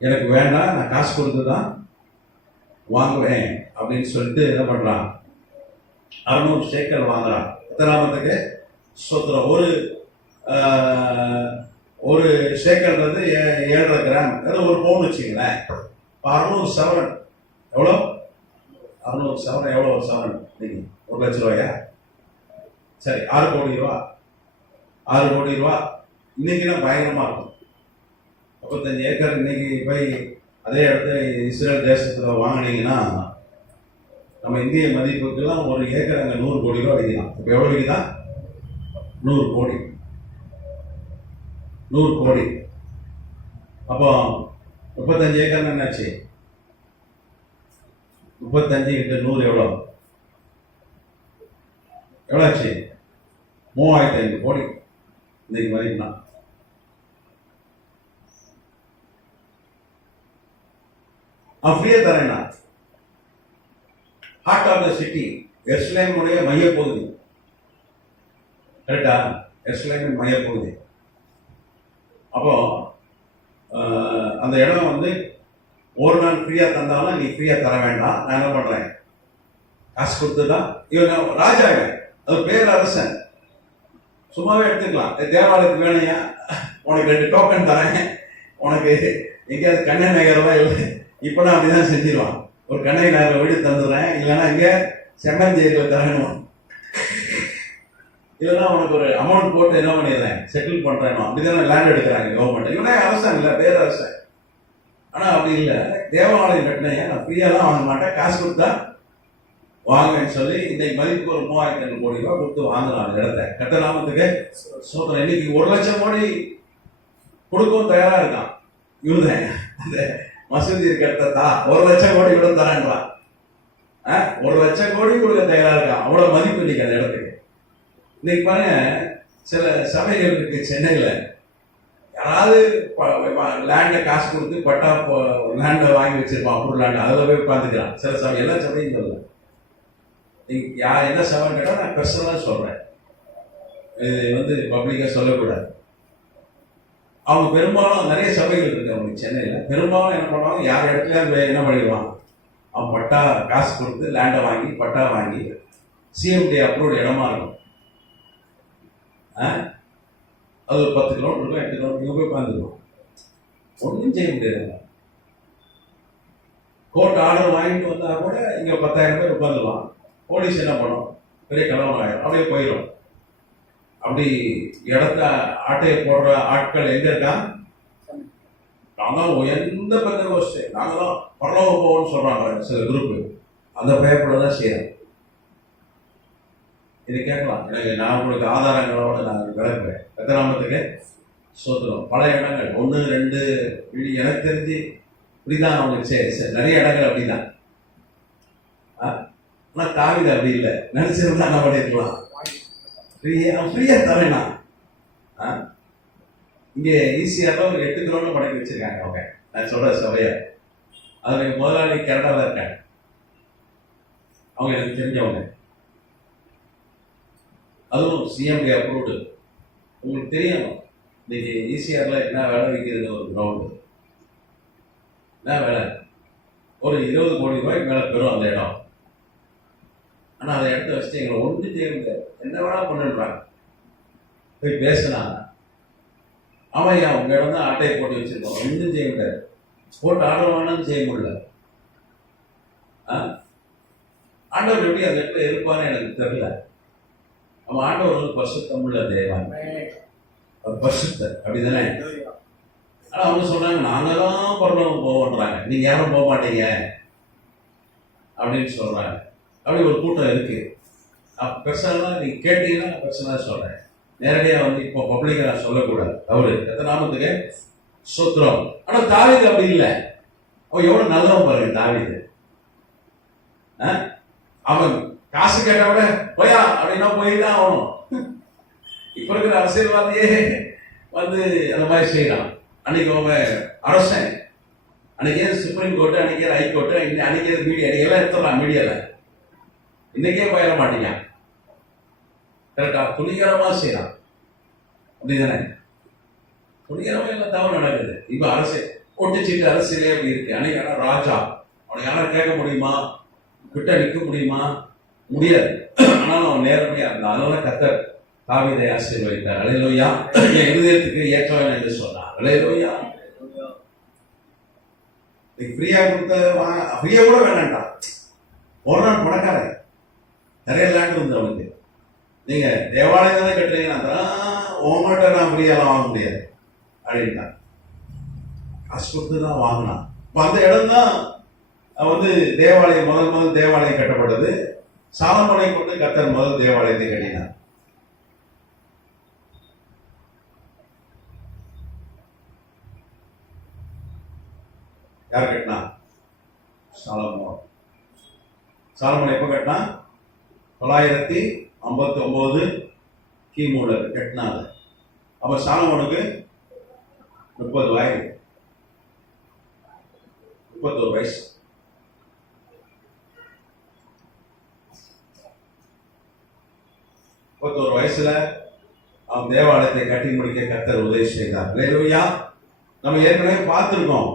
எனக்கு வேண்டாம், நான் காசு கொடுத்து தான் வாங்குவேன் அப்படின்னு சொல்லிட்டு என்ன பண்றான், 600 சேக்கல் வாங்குறான். கத்தநாமத்துக்கு ஸ்தோத்திரம். ஒரு சேக்கல்ன்றது 7.5 கிராம், அதாவது 1 பவுன் வச்சுங்களேன். 600 சவரன் எவ்வளோ? 600 சவரன் எவ்வளோ? ஒரு சவரன் இன்னைக்கு 1 லட்ச ரூபாயா? சரி, 6 கோடி ரூபா. 6 கோடி ரூபா இன்னைக்குன்னா பயங்கரமா இருக்கும். 55 ஏக்கர் இன்னைக்கு போய் அதே இடத்துல இஸ்ரேல் தேசத்துல வாங்கினீங்கன்னா நம்ம இந்திய மதிப்புக்கெல்லாம் 1 ஏக்கர் அங்கே 100 கோடி ரூபா விற்கலாம். இப்போ எவ்வளோ விற்கிதான்? 100 கோடி. 100 கோடி. அப்போ 35 ஏக்கர் என்னாச்சு? 35 × 100 எவ்வளோ ஆச்சு? 3500 கோடி இன்னைக்கு மதிப்புனா. அவன் ஃப்ரீயா தரேன்னா ஹார்ட் ஆஃப் த சிட்டி, எருசலேமுடைய மையப்பகுதி. கரெக்டா? எருசலேமின் மையப்பகுதி. அப்போ அந்த இடம் வந்து ஒரு நாள் ஃப்ரீயா தந்தாலும் நீ ஃப்ரீயா தர வேண்டாம், நான் என்ன பண்றேன், காசு கொடுத்து தான். இவன் ராஜா, அது பேரரசன், சும்மாவே எடுத்துக்கலாம். தேவாலயத்துக்கு வேணையா, உனக்கு 2 டோக்கன் தரேன், உனக்கு எங்கேயாவது கண்ணை நகரவா இல்லை, இப்பெல்லாம் அப்படிதான் செஞ்சிருவான். ஒரு கண்ணை நகர வீடு தந்துடுறேன், இல்லைன்னா இங்க செம்மஞ்சேரியில் தரணும், இல்லைன்னா உனக்கு ஒரு அமௌண்ட் போட்டு என்ன பண்ணிடுறேன், செட்டில் பண்றேன். அப்படிதான் லேண்ட் எடுக்கிறாங்க கவர்மெண்ட். இவனே அரசன் இல்லை, பேரரசன். ஆனா அப்படி இல்லை, தேவாலயம் கட்டினையா நான் ஃப்ரீயா தான் வாங்க மாட்டேன், காசு கொடுத்தா வாங்கன்னு சொல்லி இன்னைக்கு மதிப்பு ஒரு 3500 கோடி ரூபாய் கொடுத்து வாங்கலாம் அந்த இடத்த. கட்டலாமத்துக்கு சோதனை. இன்னைக்கு 1 லட்சம் கோடி கொடுக்கவும் தயாரா இருக்கான் யூதன். அந்த மசூதி இருக்கிறதா 1 லட்சம் கோடி கூட தரேன்றான். 1 லட்சம் கோடி கொடுக்க தயாரா இருக்கான். அவ்வளவு மதிப்பு இன்னைக்கு அந்த இடத்துக்கு. இன்னைக்கு பாருங்க, சில சபைகள் இருக்கு சென்னையில, யாராவது லேண்டை காசு கொடுத்து பட்டா லேண்டை வாங்கி வச்சிருப்பான், அப்ரூவ் லேண்ட், அதில் போய் உட்காந்துக்கிறான். சில சபை, எல்லா சபையும் சொல்லல, யார் என்ன சபைன்னு கேட்டால் நான் பர்சனலாக சொல்றேன், இது வந்து பப்ளிக்காக சொல்லக்கூடாது. அவங்க பெரும்பாலும் நிறைய சபைகள் இருக்கு அவங்களுக்கு சென்னையில். பெரும்பாலும் என்ன பண்ணுவாங்க, யார் இடத்துல என்ன பண்ணிடுவான், அவன் பட்டா காசு கொடுத்து லேண்டை வாங்கி பட்டா வாங்கி சிஎம்டி அப்ரூவ்டு இடமா இருக்கும். அது ஒரு 10 கிலோமீட்டர் இருக்கும், 8 கிலோமீட்டர், இங்கே போய் உட்காந்துருவோம். ஒன்றும் செய்ய முடியாது. கோர்ட் ஆர்டர் வாங்கிட்டு வந்தா கூட இங்கே 10,000 பேர் உட்காந்துருவான். போலீஸ் என்ன பண்ணும், பெரிய கலவரம் ஆயிடும், அப்படியே போயிடும். அப்படி இடத்த ஆட்டையை போடுற ஆட்கள் எங்க இருக்கான், நாங்கள் எந்த பெந்தகோஸ்தே, நாங்கள் தான் பரலோகம் போவோம்னு சொல்றாங்க சில குரூப்பு, அந்த பயப்பட தான் செய்யறோம். இது கேட்கலாம், எனக்கு நான் உங்களுக்கு ஆதாரங்களோட நான் விளக்குறேன். கத்தநாமத்துக்கு சோதனம். பல இடங்கள் 1, 2 எனக்கு தெரிஞ்சு இப்படிதான் அவங்களுக்கு நிறைய இடங்கள் அப்படிதான். ஆனா தாவீது அப்படி இல்லை, நினைச்சிருந்தா என்ன பண்ணிருக்கலாம், ஃப்ரீயா தரேனா. இங்க ஈஸியாக ஒரு 8 கிலோன்னு படைக்க வச்சிருக்காங்க அவங்க, நான் சொல்ற சபையை. அதுல முதலாளி கரெக்டாக தான் இருக்காங்க, அவங்க எனக்கு தெரிஞ்சவங்க. அதுவும் சிஎம்டி அப்ரூவ்டு. உங்களுக்கு தெரியும் இன்னைக்கு ஈசிஆர்ல என்ன வேலை விற்கிறதுன்னு ஒரு கிரவுண்டு, என்ன வேலை, ஒரு 20 கோடி ரூபாய்க்கு மேலே பெறும் அந்த இடம். ஆனால் அதை இடத்த வச்சுட்டு எங்களை ஒன்றும் செய்ய முடியாது, என்ன வேணா பண்ணுறாங்க. போய் பேசினாங்க, ஆமாய்யா உங்கள் இடம் தான் ஆட்டையை போட்டு வச்சிருக்கோம், ஒன்றும் செய்ய முடியாது, போட்டு ஆர்டர் வேணும்னு செய்ய முடியல. ஆண்டவர் எப்படி அந்த இடத்துல இருப்பான்னு எனக்கு தெரியல. அவன் ஆண்டவர் வந்து பரிசுத்தமுள்ள தேவன், பரிசுத்தர், அப்படிதானே? ஆனா அவங்க சொல்றாங்க நாங்க தான் பரலோகம் போவோன்றாங்க, நீங்க யாரும் போக மாட்டீங்க அப்படின்னு சொல்றாங்க. அப்படி ஒரு கூட்டம் இருக்கு. பெர்சனலா நீங்க கேட்டீங்கன்னா பெர்சனலா சொல்றேன், நேரடியா வந்து இப்போ பப்ளிக்கா நான் சொல்லக்கூடாது. அவரு எத்தனை நாமத்துக்கு சோத்திரம். ஆனா தாவீது அப்படி இல்லை. அவன் எவ்வளவு நல்லவன் பாருங்க தாவீது. அவன் காசு கேட்ட விட போயா அப்படின்னா போய் தான் ஆகணும். இப்ப இருக்கிற அரசியல்வாதியே வந்து அந்த மாதிரி செய்யறான். அன்னைக்கு அவன் அரசன், அன்னைக்கு சுப்ரீம் கோர்ட்டு, அன்னைக்கு ஹைகோர்ட்டு, அன்னைக்கு மீடியா எல்லாம் எடுத்துடலாம் மீடியால. இன்னைக்கே போயிட மாட்டீங்க. கரெக்டா? துணிகரமா செய்யலாம், அப்படிதானே? துணிகரமா எல்லாம் தவறு நடக்குது. இப்ப அரசியல் ஒட்டுச்சீட்டு அரசியலே அப்படி இருக்கு. அன்னைக்கு ராஜா, அவனை யாரும் கேட்க முடியுமா? கிட்ட நிற்க முடியுமா? முடியாது. ஆனாலும் அவன் நேர்மையா இருந்தான். அதனால கர்த்தர் தாவீதை ஆசீர்வதித்தார். அல்லேலூயா. என் இருதயத்துக்கு ஏற்றவன் என்று சொன்னார். அல்லேலூயா. ஃப்ரீயா கொடுத்த ஃப்ரீயா கூட வேண்டாம்டா. ஒரு நாள் பணக்காரன் நிறைய லேண்ட் இருந்து அவனுக்கு, நீங்க தேவாலயம் தானே கட்டுறீங்கன்னா உங்கள்கிட்ட நான் ஃப்ரீயாலாம் வாங்க முடியாது அப்படின்ட்டான். காசு கொடுத்து தான் வாங்கினான். இப்போ அந்த இடம் தான் வந்து தேவாலயம், முதல் தேவாலயம் கட்டப்பட்டது. சாலமோனை கொண்டு கர்த்தர் முதல் தேவாலயத்தை கட்டினார். யார் கட்டினா? சாலமோன். சாலமோன் எப்ப கட்டினா? 959 கிமுல கட்டினாங்க. அப்ப சாலமோனுக்கு 30 வயது, 31 வயசு. ஒரு வயசுல அவன் தேவாலயத்தை கட்டி முடிக்க கர்த்தர் உதவி செய்தார். அல்லேலூயா. நம்ம ஏற்கனவே பார்த்திருக்கோம்.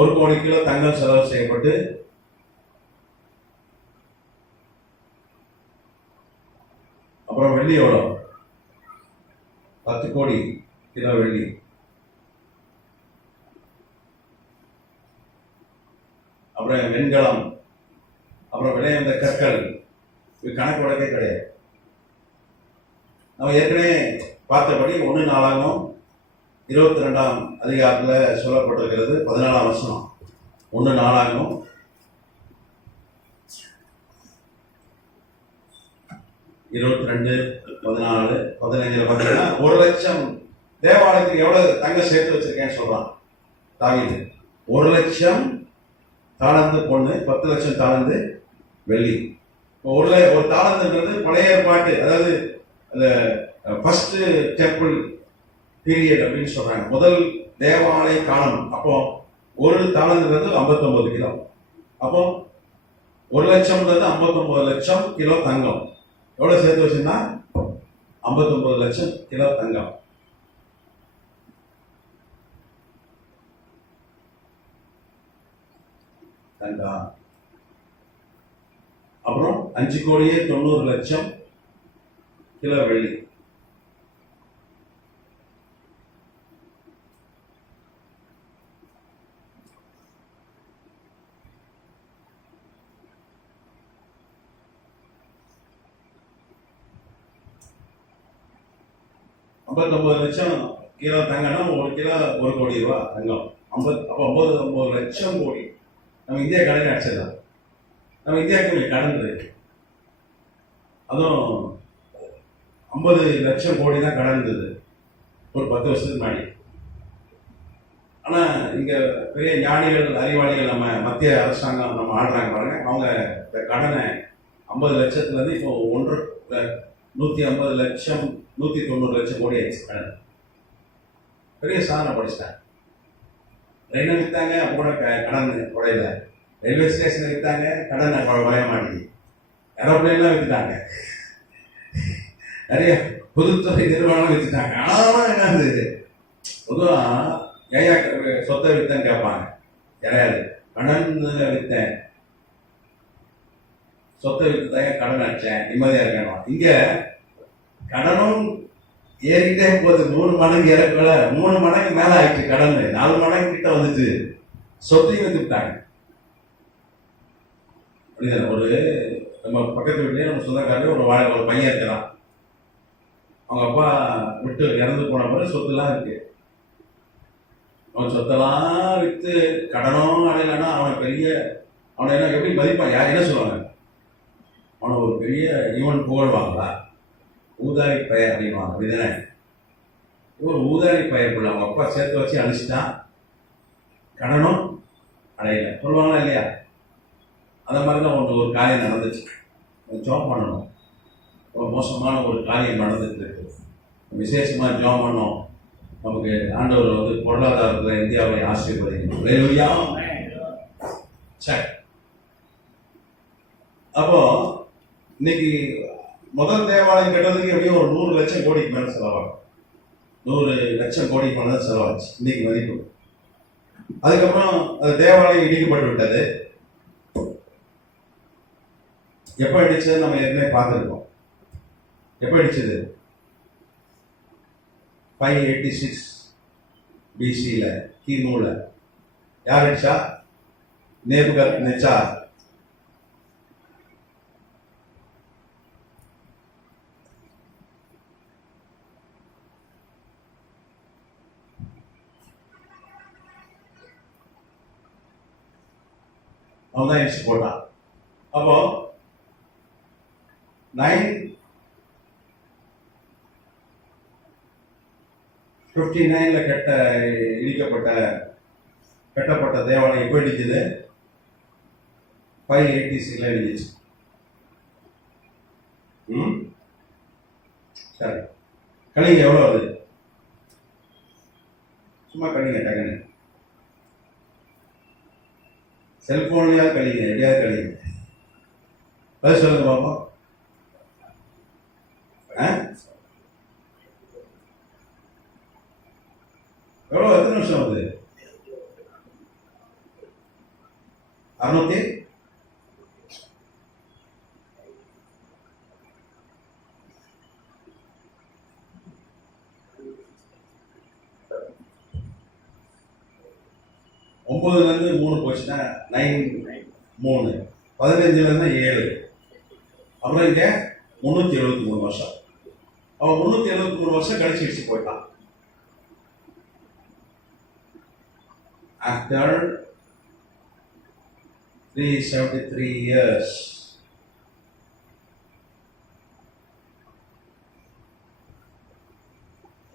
1 கோடி கிலோ தங்கம் செலவு செய்யப்பட்டு அப்புறம் வெள்ளியோட 10 கோடி கிலோ வெள்ளி, அப்புறம் வெண்கலம், அப்புறம் விளையாண்ட கற்கள், கணக்கு வழக்கே கிடையாது. நம்ம ஏற்கனவே பார்த்தபடி 1 நாளாகவும் 22ஆம் அதிகாரத்தில் சொல்லப்பட்டிருக்கிறது. 14ஆம் வசனம். 1 நாளாகவும் 22, 14, 15 பார்த்தீங்கன்னா 1 லட்சம் தேவாலயத்துக்கு எவ்வளவு தங்கம் சேர்த்து வச்சிருக்கேன்னு சொல்றான் தாவீது. 1 லட்சம் தாளந்து பொண்ணு, 10 லட்சம் தாளந்து வெள்ளி. ஒரு தாளந்துன்றது பழைய ஏற்பாட்டு, அதாவது அந்த ஃபர்ஸ்ட் டெம்பிள் பீரியட் அப்படின்னு சொல்றாங்க, முதல் தேவாலய காலம். அப்போ ஒரு தாளந்துன்றது 59 கிலோ. அப்போ 1 லட்சம்ன்றது 59 லட்சம் கிலோ தங்கம். எவ்வளவு சேர்த்து வச்சுன்னா 59 லட்சம் கிலோ தங்கம். தங்கம். அப்புறம் 5 கோடியே 90 லட்சம் கிலோ வெள்ளி. $59 லட்சம் கிலோ தங்கம்னா 1 கிலோ 1 கோடி ரூபா தங்கம். 59 லட்சம் கோடி. நம்ம இந்தியா கடன் அடிச்சிடலாம். நம்ம இந்தியாவுக்கு கடன் இருக்கு. அதுவும் 50 லட்சம் கோடி தான் கடன் இருந்தது ஒரு 10 வருஷத்துக்கு முன்னாடி. ஆனா இங்க பெரிய ஞானிகள், அறிவாளிகள், நம்ம மத்திய அரசாங்கம் நம்ம ஆடுறாங்க பாருங்க, அவங்க இந்த கடனை 50 லட்சத்துல இருந்து இப்போ 150 லட்சம் 190 லட்சம் கோடி ஆயிடுச்சு கடன். பெரிய சாதனை படிச்சிட்டாங்க. ட்ரெயினை வித்தாங்க, அப்போ கூட கடன் குறையல. ரயில்வே ஸ்டேஷனை வித்தாங்க, கடன் குறைய மாட்டேங்குது. ஏரோப்ளைன்லாம் வித்துட்டாங்க, நிறைய பொதுத்துறை நிறுவனம் வித்துட்டாங்க. ஆனாலும் என்னது, பொதுவாக ஏயா சொத்தை வித்தேன்னு கேட்பாங்க. யாரையாது கடன் வித்தேன், சொத்தை வித்துதாங்க கடன் அடிச்சேன், நிம்மதியா இருக்கணும். இங்க கடனும் ஏறிட்டே போகுது. 3 மடங்கு இறக்கல, 3 மடங்கு மேல ஆயிடுச்சு கடன். 4 மடங்கு கிட்ட வந்துச்சு. சொத்தையும் வித்துட்டாங்க. அப்படிதானே? ஒரு நம்ம பக்கத்து வீட்லயே நம்ம சொந்தக்காரே ஒரு பையன் இருக்கிறான். அவங்க அப்பா விட்டு இறந்து போன பிறகு சொத்துலாம் இருக்கு. அவன் சொத்தெல்லாம் வித்து கடனும் அடையலைன்னா அவனை எல்லாம் எப்படி மதிப்பான்? யார் என்ன சொல்லுவாங்க? அவனை ஒரு பெரிய ஈவன் புகழ்வாங்களா? ஊதாரி பையன் அப்படின்வாங்க. அப்படிதானே? ஒரு ஊதாரி பையன் அவங்க அப்பா சேர்த்து வச்சு அழிச்சிட்டான், கடனும் அடையல சொல்லுவாங்களா இல்லையா? அந்த மாதிரி தான் ஒரு காரியம் நடந்துச்சு. ஜாப் பண்ணணும். ரொம்ப மோசமான ஒரு காரியம் நடந்துட்டு இருக்கு. விசேஷமா ஜாப் பண்ணோம். நமக்கு ஆண்டவர் பொருளாதாரத்தில் இந்தியாவை ஆசீர்வதிக்கணும். ஹல்லேலூயா. சரி. அப்போ இன்னைக்கு முதல் தேவாலயம் கட்டுறதுக்கு எப்படியும் ஒரு 100 லட்சம் கோடிக்கு மேல செலவாகும். 100 லட்சம் கோடிக்கு மேல செலவாச்சு இன்னைக்கு மதிப்பு. அதுக்கப்புறம் அது தேவாலயம் இடிக்கப்பட்டு விட்டது. எப்ப இடிச்சது நம்ம ஏற்கனவே பார்த்துருக்கோம். எப்ப இடிச்சது? 586 BC-ல கிமுல. யார் அடிச்சா? நேபுகத்நேச்சார். அவன் தான் இடிச்சு போட்டான். அப்போ 959ல கட்டப்பட்ட தேவாலயம் எப்போ இடிச்சது? 586ல இடிச்சு. சரி, கழிங்க எவ்வளோ வருது? சும்மா கழிங்க டக்குன்னு. செல்போன்லயாவது கழிங்க, எப்படியாவது கழிங்க. பதில் சொல்லுங்க பாப்போம். எவ்வளோ? எத்தனை நிமிஷம் வருது? 600. ஒன்பதுல இருந்து 3 போச்சுன்னா 9 3 15ல இருந்து 7. அப்புறம் இங்க 373 வருஷம். அவன் 373 வருஷம் கழிச்சு போயிட்டான். After 373 years,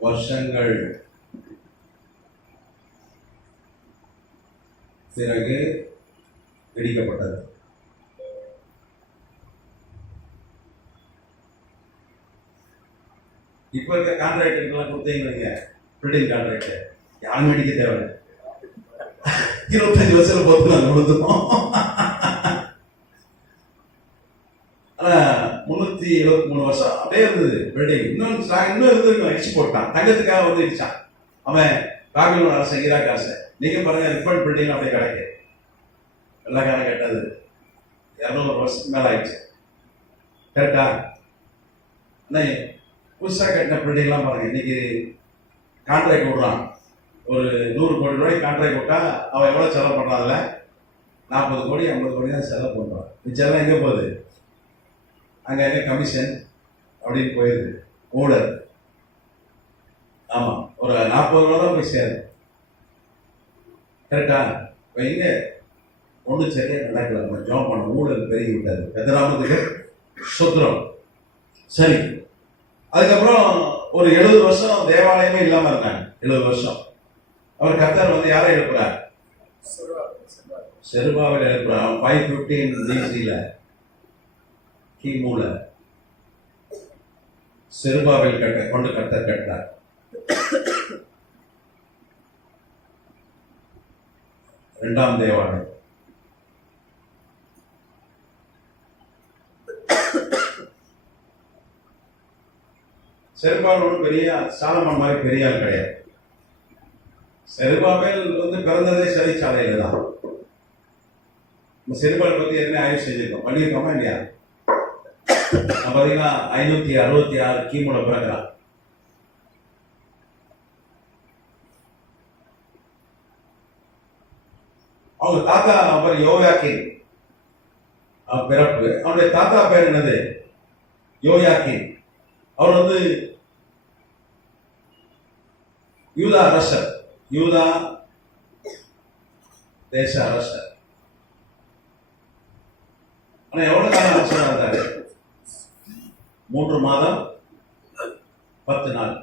வருஷங்கள் பிறகு இடிக்கப்பட்டது. இப்ப இருக்க கான்ட்ராக்டர்லாம் கொடுத்தீங்க, பில்டிங் கான்ட்ராக்ட் யாரும் இடிக்க தேவையில்லை. 25 வருஷம் பொறுத்து நாங்கள் கொடுத்துருவோம். ஆனா 373 வருஷம் அப்படியே இருந்தது பில்டிங். இன்னும் இருந்திருக்கும். இடிச்சு போட்டான். தங்கத்துக்காக இடிச்சான் அவன். பாபிலோன் அரசன், ஈராக் அரசன். நீங்க பாருங்க, ரிப்பன் பில்டிங் அப்படியே கிடைக்கு. வெள்ளக்காரன் கட்டது 200 வருஷத்துக்கு மேல ஆயிடுச்சு. கரெக்டா? புதுசா கட்டின பில்டிங்லாம் பாருங்க, இன்னைக்கு கான்ட்ராக்ட் விடுறான். ஒரு 100 கோடி ரூபாய்க்கு கான்ட்ராக்ட் விட்டா அவன் எவ்வளவு செலவு பண்றான்? அதுல 40 கோடி 50 கோடி தான் செலவு பண்றான். மிச்சம் எங்க போகுது? அங்க எங்க கமிஷன் அப்படின்னு போயிருது. ஊழல். ஆமா, ஒரு 40 ரூபா தான் போய் சேரும். கரெக்டா? இங்க ஒன்றும் சரியா நடக்கல. நம்ம ஜாப் பண்ண ஊழல் பெருகி விட்டது. எத்தனாமதுக்கு சுத்திரம். சரி, அதுக்கப்புறம் ஒரு 70 வருஷம் தேவாலயமே இல்லாம இருந்தாங்க. 70 வருஷம். அவர் கர்த்தர் யாரை எழுப்புறார்? செருபாபேல் எழுப்புறார். 515 BC-ல கிமுல செருபாபேல் கொண்டு கர்த்தர் கட்டார். இரண்டாம் தேவாலயம். செருபாபேல் பெரிய சாலமன் மாதிரி பெரிய ஆள் கிடையாது. செருபாபேல் பிறந்ததே சிறைச்சாலையில தான். செருபாபேல் பத்தி என்ன ஆய்வு செஞ்சிருக்கோம், பண்ணியிருக்கோமா இல்லையா? பாத்தீங்கன்னா 566 கிமுல பிறக்கிறான். அவங்க தாத்தா அவர் யோயாக்கின். பிறப்பு. அவனுடைய தாத்தா பேர் என்னது? யோயாக்கீம். அவர் வந்து யூதா அரசர், யூதா தேச அரசர். ஆனா எவ்வளவு காலம் அரசரா இருந்தாரு? 3 மாதம் 10 நாள்,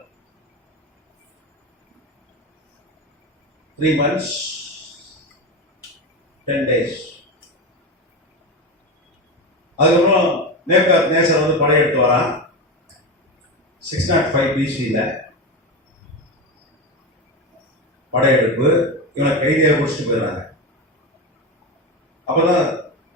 3 months 10 days. அதுக்கப்புறம் நேபுகாத்நேசர் வந்து படையெடுத்து வரான் 605 BC-ல படையெடுப்பு. இவனை கைதியாக பிடிச்சிட்டு போயிடுறாங்க. அப்பதான்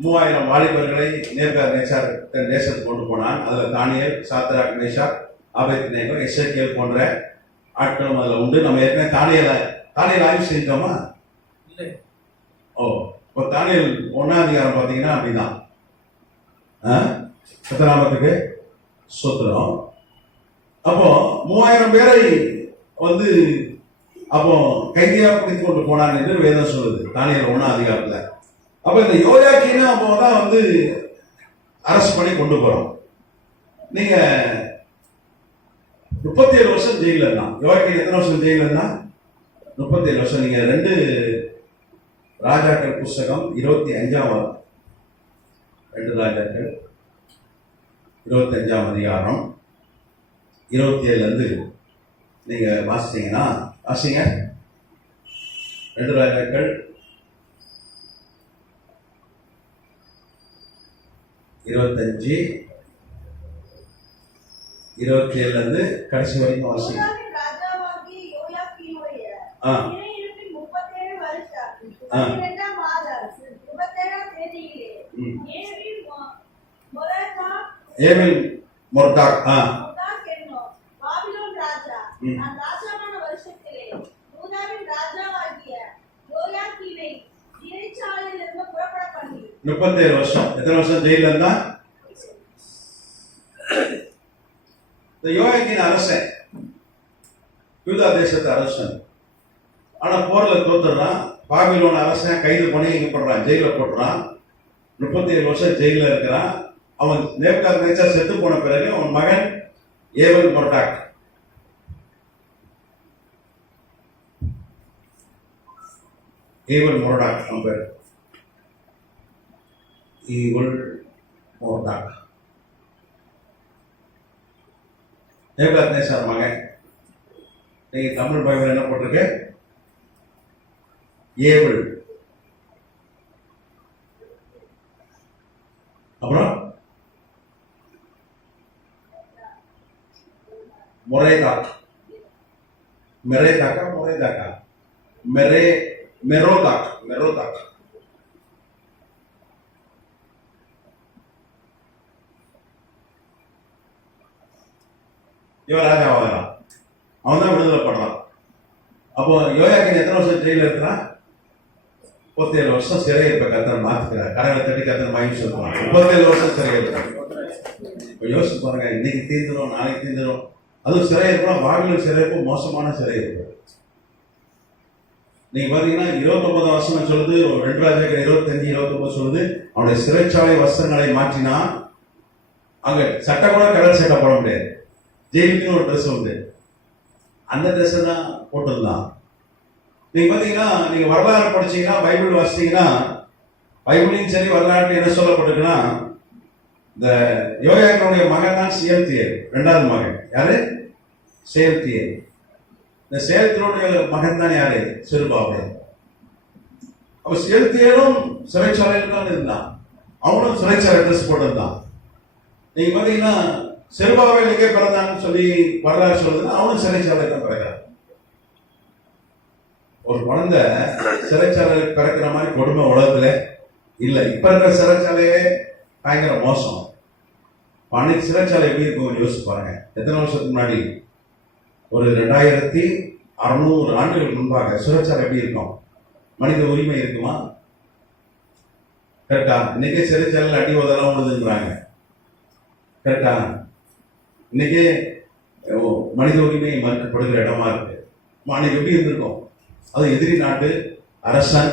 3000 வாலிபர்களை நேபுகாத்நேசர் தன் தேசத்துக்கு கொண்டு போனான். அதுல தானியேல், சாத்ராக், மேஷாக், ஆபேத்நேகோ, எசேக்கியேல் போன்ற ஆட்களும் அதுல உண்டு. நம்ம ஏற்கனவே தானியேல் ஆய்வு செஞ்சோமா? ஓ, இப்போ தானியேல் 1ஆம் அதிகாரம் பார்த்தீங்கன்னா அப்படிதான். கர்த்தநாமத்துக்கு ஸ்தோத்திரம். அப்போ 3000 பேரை வந்து அப்போ கைதியா பிடித்து கொண்டு போனாங்க என்று வேதம் சொல்லுது தானியேல் 1ஆம் அதிகாரத்துல. அப்ப இந்த யோயாக்கீனை அப்போதான் வந்து அரஸ்ட் பண்ணி கொண்டு போறோம். நீங்க 37 வருஷம் ஜெயில இருந்தான். யோயாக்கீன் எத்தனை வருஷம் ஜெயில இருந்தான்? 37 வருஷம். நீங்க 2 ராஜாக்கள் புஸ்தகம் 25ஆம் 2 ராஜாக்கள் 25ஆம் அதிகாரம் 27 இருந்து நீங்க வாசிச்சீங்கன்னா வாசிங்க. 2 ராஜாக்கள் 25 27 இருந்து கடைசி வரைக்கும் வாசிங்க. யூதாவின் ராஜாவாகிய யோயாக்கீனுடைய ஆ. சிறையிருப்பின் 37 வருஷம் 12ஆம் மாதம் 27ஆம் தேதியிலே ஏவில் மொர்தாக் என்னும் பாபிலோன் ராஜா நான் ராஜாவான வருஷத்திலே யூதாவின் ராஜாவாகிய யோயாக்கீனை சிறைச்சாலையிலிருந்து புறப்பட பண்ணி 37 வருஷம். எத்தனை வருஷம் ஜெயில இருந்தா? இந்த யோயாக்கீன் அரசன், யூதா தேசத்து அரசன். ஆனா போர்ல தோத்துறான். பாபிலோன் அரசன் கைது பண்ணி இங்க பண்றான், ஜெயில போட்டுறான். 37 வருஷம் ஜெயில இருக்கிறான். அவன் நேபுகாத்நேசர் செத்து போன பிறகு அவன் மகன் ஏவில் மொர்தாக் அவன் பேர் ஈவில் மொர்தாக். நேபுகாத்நேசர் மகன். நீங்க தமிழ் பைபிள் என்ன போட்டிருக்கு? ஏவில். அப்புறம் மொரேதாக். மெரேதாக்கா மொரேதாக்கா? மெரோதாக். இவன் ராஜாவாகிறான். அவன் தான் விடுதலை பண்றான். அப்போ யோயாக்கீன் எத்தனை வருஷம் ஜெயில இருக்கிறான்? 37 வருஷம் சிறை இருப்ப கர்த்தர் மாத்துக்கிறார். கடலை தட்டி கர்த்தர் மகிழ்ச்சி சொல்லுவாங்க. 37 வருஷம் சிறை இருப்பாங்க. இப்போ யோசிச்சு பாருங்க, இன்னைக்கு தீர்ந்துடும், நாளைக்கு தீர்ந்துடும். அதுவும் சிறை இருப்போம், பாபிலோன் சிறை இருப்போம், மோசமான சிறை இருக்கும். நீங்க பாத்தீங்கன்னா 29 வருஷம் சொல்லுது, 2 ராஜாக்கள் 25 29 சொல்லுது. அவனுடைய சிறைச்சாலை வஸ்திரங்களை மாற்றினா அங்க சட்டை கூட கடல் சட்டை போட முடியாது. ஜெயிலுக்குன்னு ஒரு ட்ரெஸ் உண்டு, அந்த ட்ரெஸ் தான் போட்டிருந்தான். நீங்க பாத்தீங்கன்னா நீங்க வரலாறு படிச்சீங்கன்னா, பைபிள் வாசிச்சீங்கன்னா, பைபிளையும் சரி வரலாற்று என்ன சொல்லப்பட்டிருக்குன்னா, இந்த யோயாக்கீனுடைய மகன் தான் செயல்தியேல், 2வது மகன். யாரு? செயல்தியேல். இந்த செயல்தியேலுடைய மகன் தான் யாரு? செருபாபேல். அப்ப செயல்தியேலும் சிறைச்சாலையில் தான் இருந்தான். அவனும் சிறைச்சாலை ட்ரெஸ் போட்டிருந்தான். நீங்க பாத்தீங்கன்னா செருபாபேல் எங்கே பிறந்தான்னு சொல்லி வரலாறு சொல்லுதுன்னா, அவனும் சிறைச்சாலை தான் பிறக்கிறான். ஒரு குழந்தை சிறைச்சாலையில் பிறக்கிற மாதிரி கொடுமை உலகத்துல இல்ல. இப்ப இருக்கிற சிறைச்சாலையே பயங்கர மோசம். அன்னைக்கு சிறைச்சாலை எப்படி இருக்கும் யோசிச்சு பாருங்க. எத்தனை வருஷத்துக்கு முன்னாடி? ஒரு 2600 ஆண்டுகளுக்கு முன்பாக சிறைச்சாலை எப்படி இருக்கும்? மனித உரிமை இருக்குமா? கரெக்டா? இன்னைக்கே சிறைச்சாலையில் அடி உதலாம் உழுதுங்கிறாங்க. கரெக்டா? இன்னைக்கே மனித உரிமை மறுக்கப்படுகிற இடமா இருக்கு. அன்னைக்கு எப்படி இருந்திருக்கும்? அது எதிரி நாட்டு அரசன்,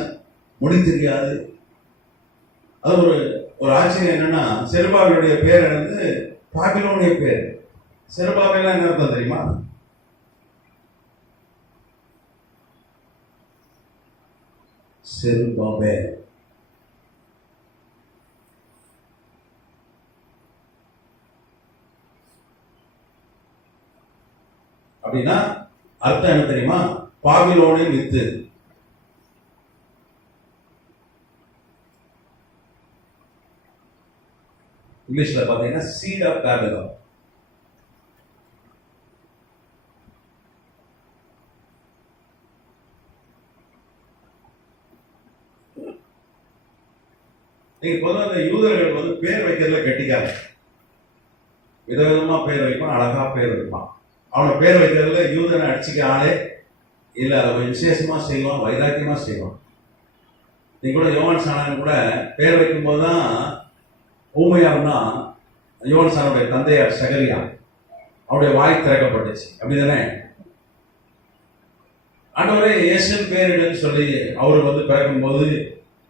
மொழி தெரியாது. அது ஒரு ஒரு ஆச்சரியம் என்னன்னா, செருபாபேலுடைய பேர் வந்து பாபிலோனிய பேர். செருபாபேல் என்ன அர்த்தம் தெரியுமா? செருபாபேல் அப்படின்னா அர்த்தம் என்ன தெரியுமா? பாபிலோனின் வித்து. இங்கிலீஷ்ல பாத்தீங்கன்னா சீட் ஆஃப் பேபிலோன். நீங்க பொதுவாக அந்த யூதர்கள் வந்து பேர் வைக்கிறதுல கெட்டிக்காங்க. விதவிதமா பேர் வைப்பான், அழகா பேர் வைப்பான். அவனை பேர் வைக்கிறதுல யூதனை அடிச்சுக்க ஆளே இல்ல. அதை விசேஷமா செய்வான், வைராக்கியமா செய்வான். நீங்க கூட யோவான் சாணன் கூட பேர் வைக்கும் போதுதான் ஊமையார்னா யோவான் சாணனுடைய தந்தையார் சகரியா அவருடைய வாய் திறக்கப்பட்டுச்சு. அப்படிதானே? ஆண்டவரே இயேசுவின் பேரிடன்னு சொல்லி அவரு வந்து பிறக்கும் போது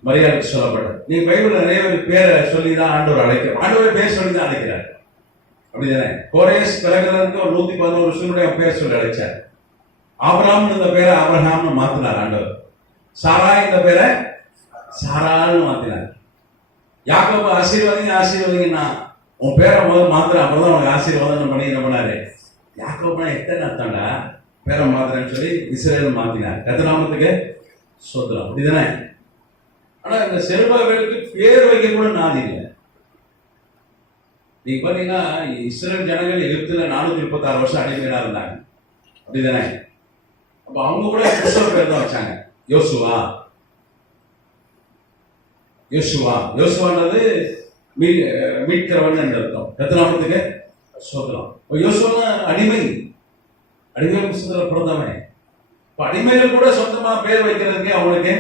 மரியாதைக்கு சொல்லப்பட்டது. நீங்க பைபிள்ல நிறைய பேரை சொல்லி தான் ஆண்டவர் அழைக்கிறார். ஆண்டவரை பேர் சொல்லி தான் அழைக்கிறார். அப்படிதானே? கோரேஸ் பிறகுறதுக்கு ஒரு 111 வருஷனுடைய பேர் சொல்லி அழைச்சார். ஆபிரகாம் இந்த பேரை ஆபிரகாம்னு மாத்தினார் ஆண்டவர். சாரா இந்த பேரை சாரான்னு மாத்தினார். யாக்கோபு ஆசீர்வாதிங்கன்னா உன் பேரை முதல் மாத்திர, அப்பதான் உனக்கு ஆசீர்வாதம் பண்ணி என்ன பண்ணாரு? யாக்கோபுனா எத்தனை அர்த்தம்டா, பேரை மாத்திரன்னு சொல்லி இஸ்ரேல் மாத்தினார். கர்த்தநாமத்துக்கு ஸ்தோத்திரம். அப்படிதானே? ஆனா இந்த செருபாபேலுக்கு பேர் வைக்க கூட நாதி இல்லை. நீங்க பாத்தீங்கன்னா இஸ்ரேல் ஜனங்கள் எகிப்துல 436 வருஷம் அடிமையா இருந்தாங்க. அப்படிதானே? அப்ப அவங்க கூட கிறிஸ்தவ பேர் தான் வச்சாங்க. யோசுவா. யோசுவான்றது மீட்கிறவன் என்ற அர்த்தம். கர்த்தநாமத்துக்கு ஸ்தோத்திரம். யோசுவா அடிமை புஸ்தகத்துல பிறந்தவன். இப்ப அடிமைகள் கூட சொந்தமா பேர் வைக்கிறதுக்கு அவனுக்கு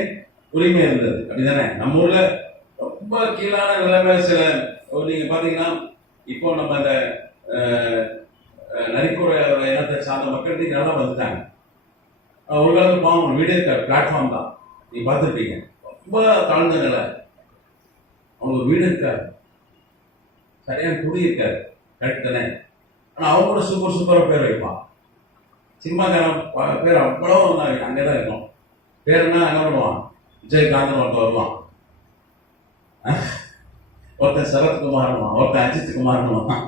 உரிமை இருந்தது. அப்படிதானே? நம்ம ஊர்ல ரொம்ப கீழான நிலைமை சில நீங்க பாத்தீங்கன்னா இப்போ நம்ம அந்த நரிக்கூட இனத்தை சார்ந்த மக்கள் நல்லா வந்துட்டாங்க. ஒரு காலத்து பாவம் வீடு பிளாட்ஃபார்ம் தான். நீங்க பார்த்துருப்பீங்க. ரொம்ப தாழ்ந்த நிலை. அவங்களுக்கு வீடு இருக்காது, சரியான குடி இருக்காது. கரெக்ட் தானே? ஆனா அவங்க கூட சூப்பரா பேர் வைப்பான். சினிமாக்காரன் பேர் அவ்வளவு அங்கேதான் இருக்கும். பேருன்னா என்ன பண்ணுவான்? விஜயகாந்த் ஒருத்தன் வருவான், ஒருத்தன் சரத்குமார்னுவான், ஒருத்தன் அஜித் குமார்னுவான்.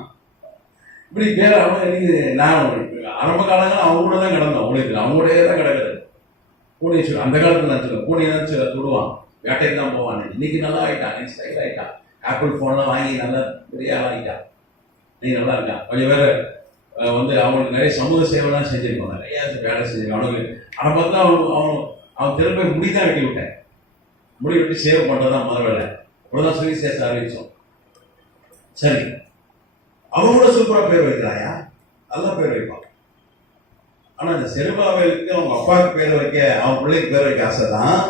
இப்படி பேர் அவங்க நான் ஆரம்ப காலங்கள் அவங்க கூட தான் கிடந்தோம். உங்களுக்கு அவங்களே தான் கிடக்குது. பூனை அந்த காலத்துல நினச்சிக்கோ, பூனை நினைச்சு துடுவான், வேட்டைக்கு தான் போவான். இன்னைக்கு நல்லா ஆயிட்டான், ஸ்டைல் ஆயிட்டான். ஆப்பிள் போன்லாம் வாங்கி நல்லா பெரிய ஆள் ஆகிட்டான். நீங்க நல்லா இருக்கான். கொஞ்சம் பேர் வந்து அவங்களுக்கு நிறைய சமூக சேவைலாம் செஞ்சிருக்கோம், நிறைய வேலை செஞ்சிருக்கோம். அவனுக்கு அவனை பார்த்தா அவன் திரும்ப முடிதான் வெட்டி விட்டேன். முடி வெட்டி சேவை பண்றதுதான் முதல் வேலை. அவ்வளவுதான் சொல்லி சேஷ ஆரம்பிச்சோம். சரி, அவன் கூட சூப்பரா பேர் வைக்கிறாயா? நல்லா பேர் வைப்பான். ஆனா இந்த செருபாபேலுக்கு அவங்க அப்பாவுக்கு பேர் வைக்க, அவன் பிள்ளைக்கு பேர் வைக்க ஆசைதான்,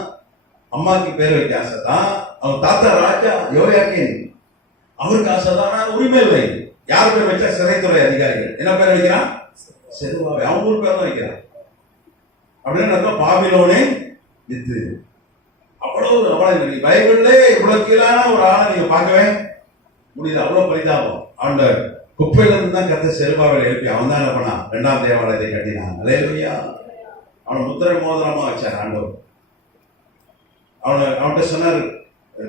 அம்மாவுக்கு பேர் வைக்க ஆசைதான். அவன் தாத்தா ராஜா யோயாக்கீன் அவருக்கு ஆசைதான், உரிமை இல்லை. யார் பேர் வச்சா? சிறைத்துறை அதிகாரிகள். என்ன பேர் வைக்கிறான்? செருபாபேல். அவங்க ஊர் பேர் தான் வைக்கிறான். அப்படின்னு பாபிலோனே வித்து. அவ்வளவு பைபிள்ல இவ்வளவு கீழான ஒரு ஆளை நீங்க பார்க்கவே முடியல. அவ்வளவு பரிதாபம். அவனோட குப்பையில இருந்து தான் கத்த செருபாபேலை எழுப்பி அவன் தான் என்ன பண்ணான்? 2ஆம் தேவாலயத்தை கட்டினான். அல்லேலூயா. அவனை முத்திரை மோதிரமா வச்சார் ஆண்டவர். அவன்கிட்ட சொன்னார்,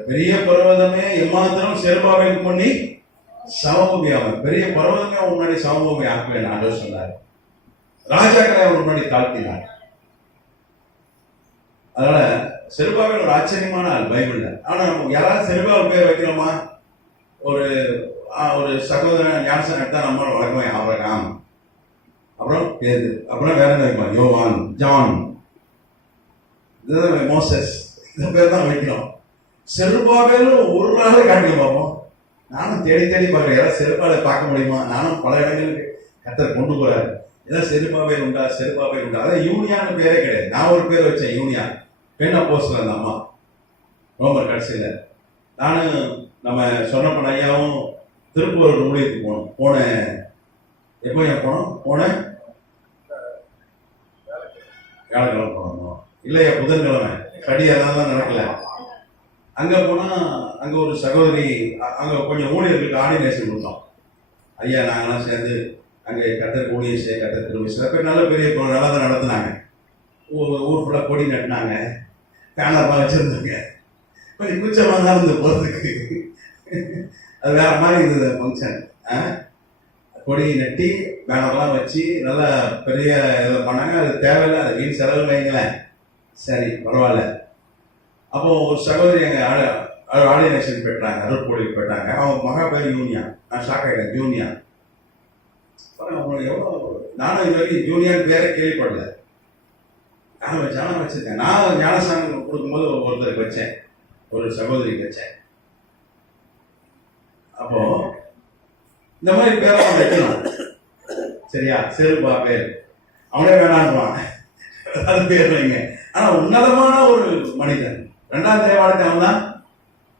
பெரிய பர்வதமே எம்மாத்திரம் செருபாபேலுக்கு பண்ணி சமபூமி ஆகும். பெரிய பர்வதமே அவன் முன்னாடி சமபூமி ஆக்குவேன் ஆண்டவர் சொன்னார். ராஜாக்களை அவன் முன்னாடி தாழ்த்தினார். அதனால செருபாபேல் ஒரு ஆச்சரியமான ஆள் பைபிள்ல. ஆனா நம்ம யாராவது செருபாபேல் பேர் வைக்கிறோமா? ஒரு சகோதரன் ஞானசன் எடுத்தா நம்ம வழக்கமே ஆபிரகாம், அப்புறம் பேரு, அப்புறம் வேற என்ன வைக்கலாம்? யோவான், ஜான், மோசஸ், இந்த பேர் தான் வைக்கணும். செருபாபேலும் ஒரு நாள் காட்டுங்க பார்ப்போம். நானும் தேடி பார்க்கிறேன், யாராவது செருபாபேலை பார்க்க முடியுமா? நானும் பல இடங்களுக்கு கர்த்தர் கொண்டு போறாரு. ஏதாவது செருபாபேல் உண்டா? அதான் யூனியான்னு பேரே கிடையாது. நான் ஒரு பேர் வச்சேன், யூனியா. பெண் அப்போஸ்தலர் அந்த அம்மா ரோமர் கடைசியில. நானும் நம்ம சொன்ன ஐயாவும் திருப்பூர் ஊழியத்துக்கு போனேன். எப்போ போனேன்? வியாழக்கிழமை போனோம் இல்லையா? புதன்கிழமை. கடி அதெல்லாம் நடக்கல. அங்க போனா அங்க ஒரு சகோதரி அங்க கொஞ்சம் ஊழியர்களுக்கு ஆர்டினேஷன் கொடுத்தோம். ஐயா நாங்கெல்லாம் சேர்ந்து அங்கே கத்தர் ஊழியர் செய்ய கத்தர் திரும்ப சில பேர் நல்ல பெரிய நல்லா தான் நடத்துனாங்க. ஊர் ஃபுல்லாக கொடி நட்டினாங்க, பேனர்லாம் வச்சிருந்தாங்க. கொஞ்சம் கூச்சமாக தான் இருந்து போகிறதுக்கு. அது வேற மாதிரி இருந்தது ஃபங்க்ஷன். கொடி நட்டி பேனர்லாம் வச்சு நல்லா பெரிய இதில் பண்ணாங்க. அது தேவையில்லை, அது வீண் செலவு வைங்களேன். சரி பரவாயில்ல. அப்போ ஒரு சகோதரி எங்கள் ஆர்டினேஷன் பெற்றாங்க, அருட்கோடிக்கு பெற்றாங்க. அவங்க மகா பேர் யூனியா. நான் ஷாக் ஆகிட்டேன். ஜூனியா அவங்களுக்கு எவ்வளோ, நானும் இது வரைக்கும் ஜூனியான்னு பேரை கேள்விப்படல. ஞானம் வச்சிருக்கேன். நான் ஞானஸ்தானம் கொடுக்கும்போது ஒருத்தருக்கு வச்சேன், ஒரு சகோதரிக்கு வச்சேன். அப்போ இந்த மாதிரி பேரெல்லாம் வைக்கணும். சரியா? செருப்பா பேர் அவனே வேணான்றான், அது பேர் வைங்க. ஆனா உன்னதமான ஒரு மனிதன். 2ஆம் தேவாலயத்தை அவன் தான்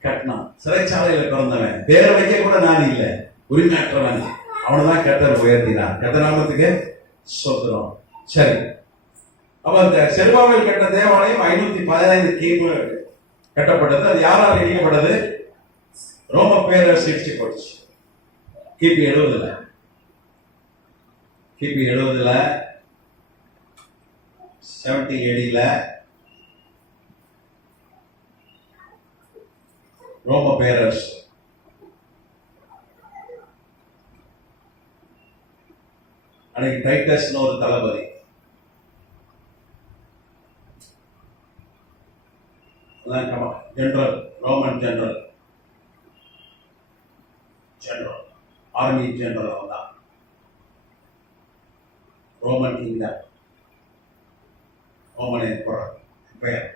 கட்டினான். சிறைச்சாலையில பிறந்தவன். பேரை வைக்க கூட நான் இல்லை, உரிமையாற்றவன். அவனைதான் கர்த்தர் உயர்த்தினார். கர்த்தர் நாமத்துக்கு ஸ்தோத்திரம். சரி, அப்ப அந்த செருபாபேல் கட்ட தேவாலயம் 515 கிமு கட்டப்பட்டது. அது யாரால் இடிக்கப்பட்டது? ரோம பேரரசு இடிச்சு போச்சு. கிபி 70. கிபி 70 70 AD ரோம பேரரசு அன்னைக்கு டைட்டஸ்னு ஒரு தளபதி, general, Roman general, army general. அவன் தான் ரோமன் கிங்டம், ரோமன் பெயர்.